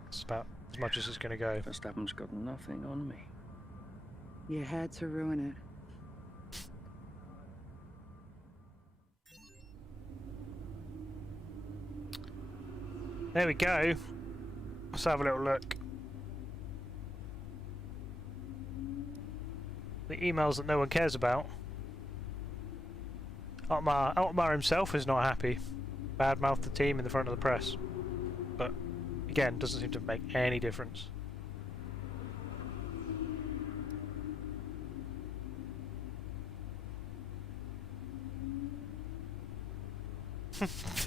It's about as much as it's going to go. Verstappen's got nothing on me. You had to ruin it. There we go. Let's have a little look. The emails that no one cares about. Otmar himself is not happy. Badmouthed the team in the front of the press. But Again, doesn't seem to make any difference.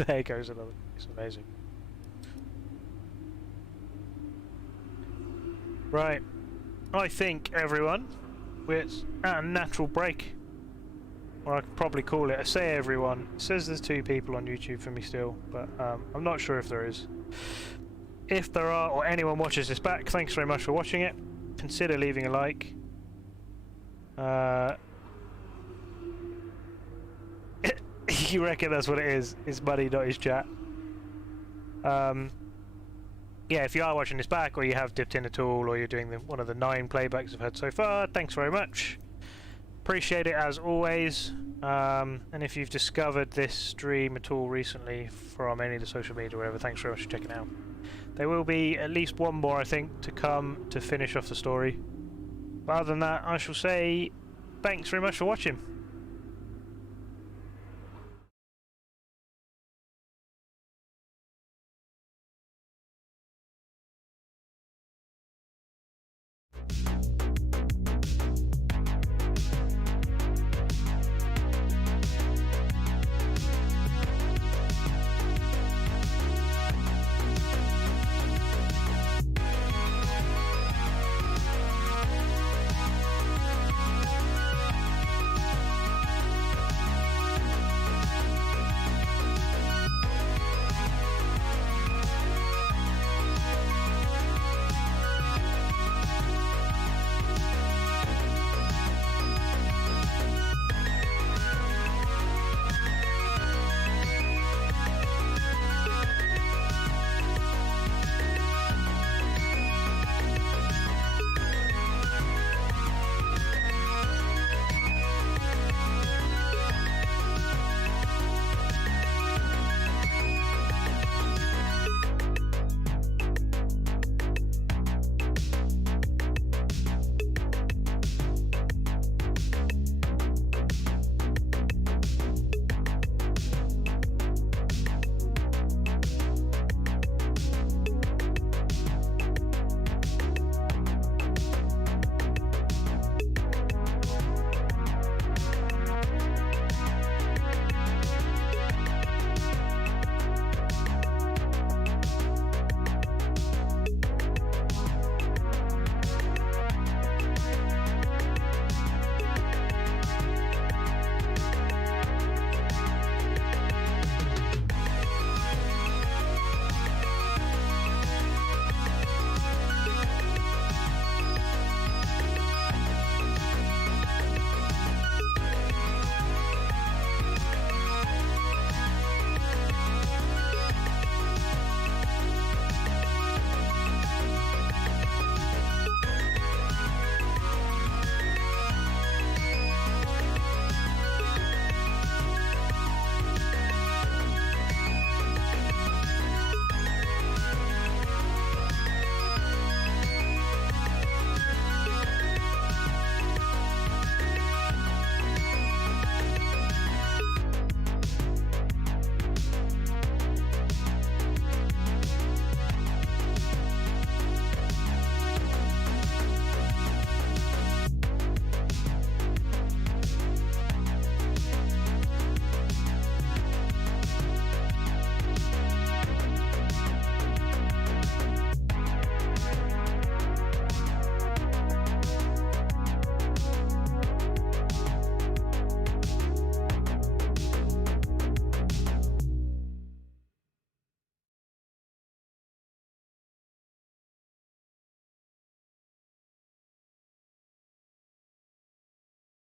There goes another. It's amazing. Right. I think, everyone, it's at a natural break. Or I could probably call it. I say everyone. It says there's 2 people on YouTube for me still, but I'm not sure if there is. If there are, or anyone watches this back, thanks very much for watching it. Consider leaving a like. You reckon that's what it is? It's money, not his chat. Yeah, if you are watching this back, or you have dipped in at all, or you're doing one of the 9 playbacks I've had so far, thanks very much. Appreciate it as always. And if you've discovered this stream at all recently from any of the social media or whatever, thanks very much for checking out. There will be at least one more, I think, to come to finish off the story. But other than that, I shall say thanks very much for watching.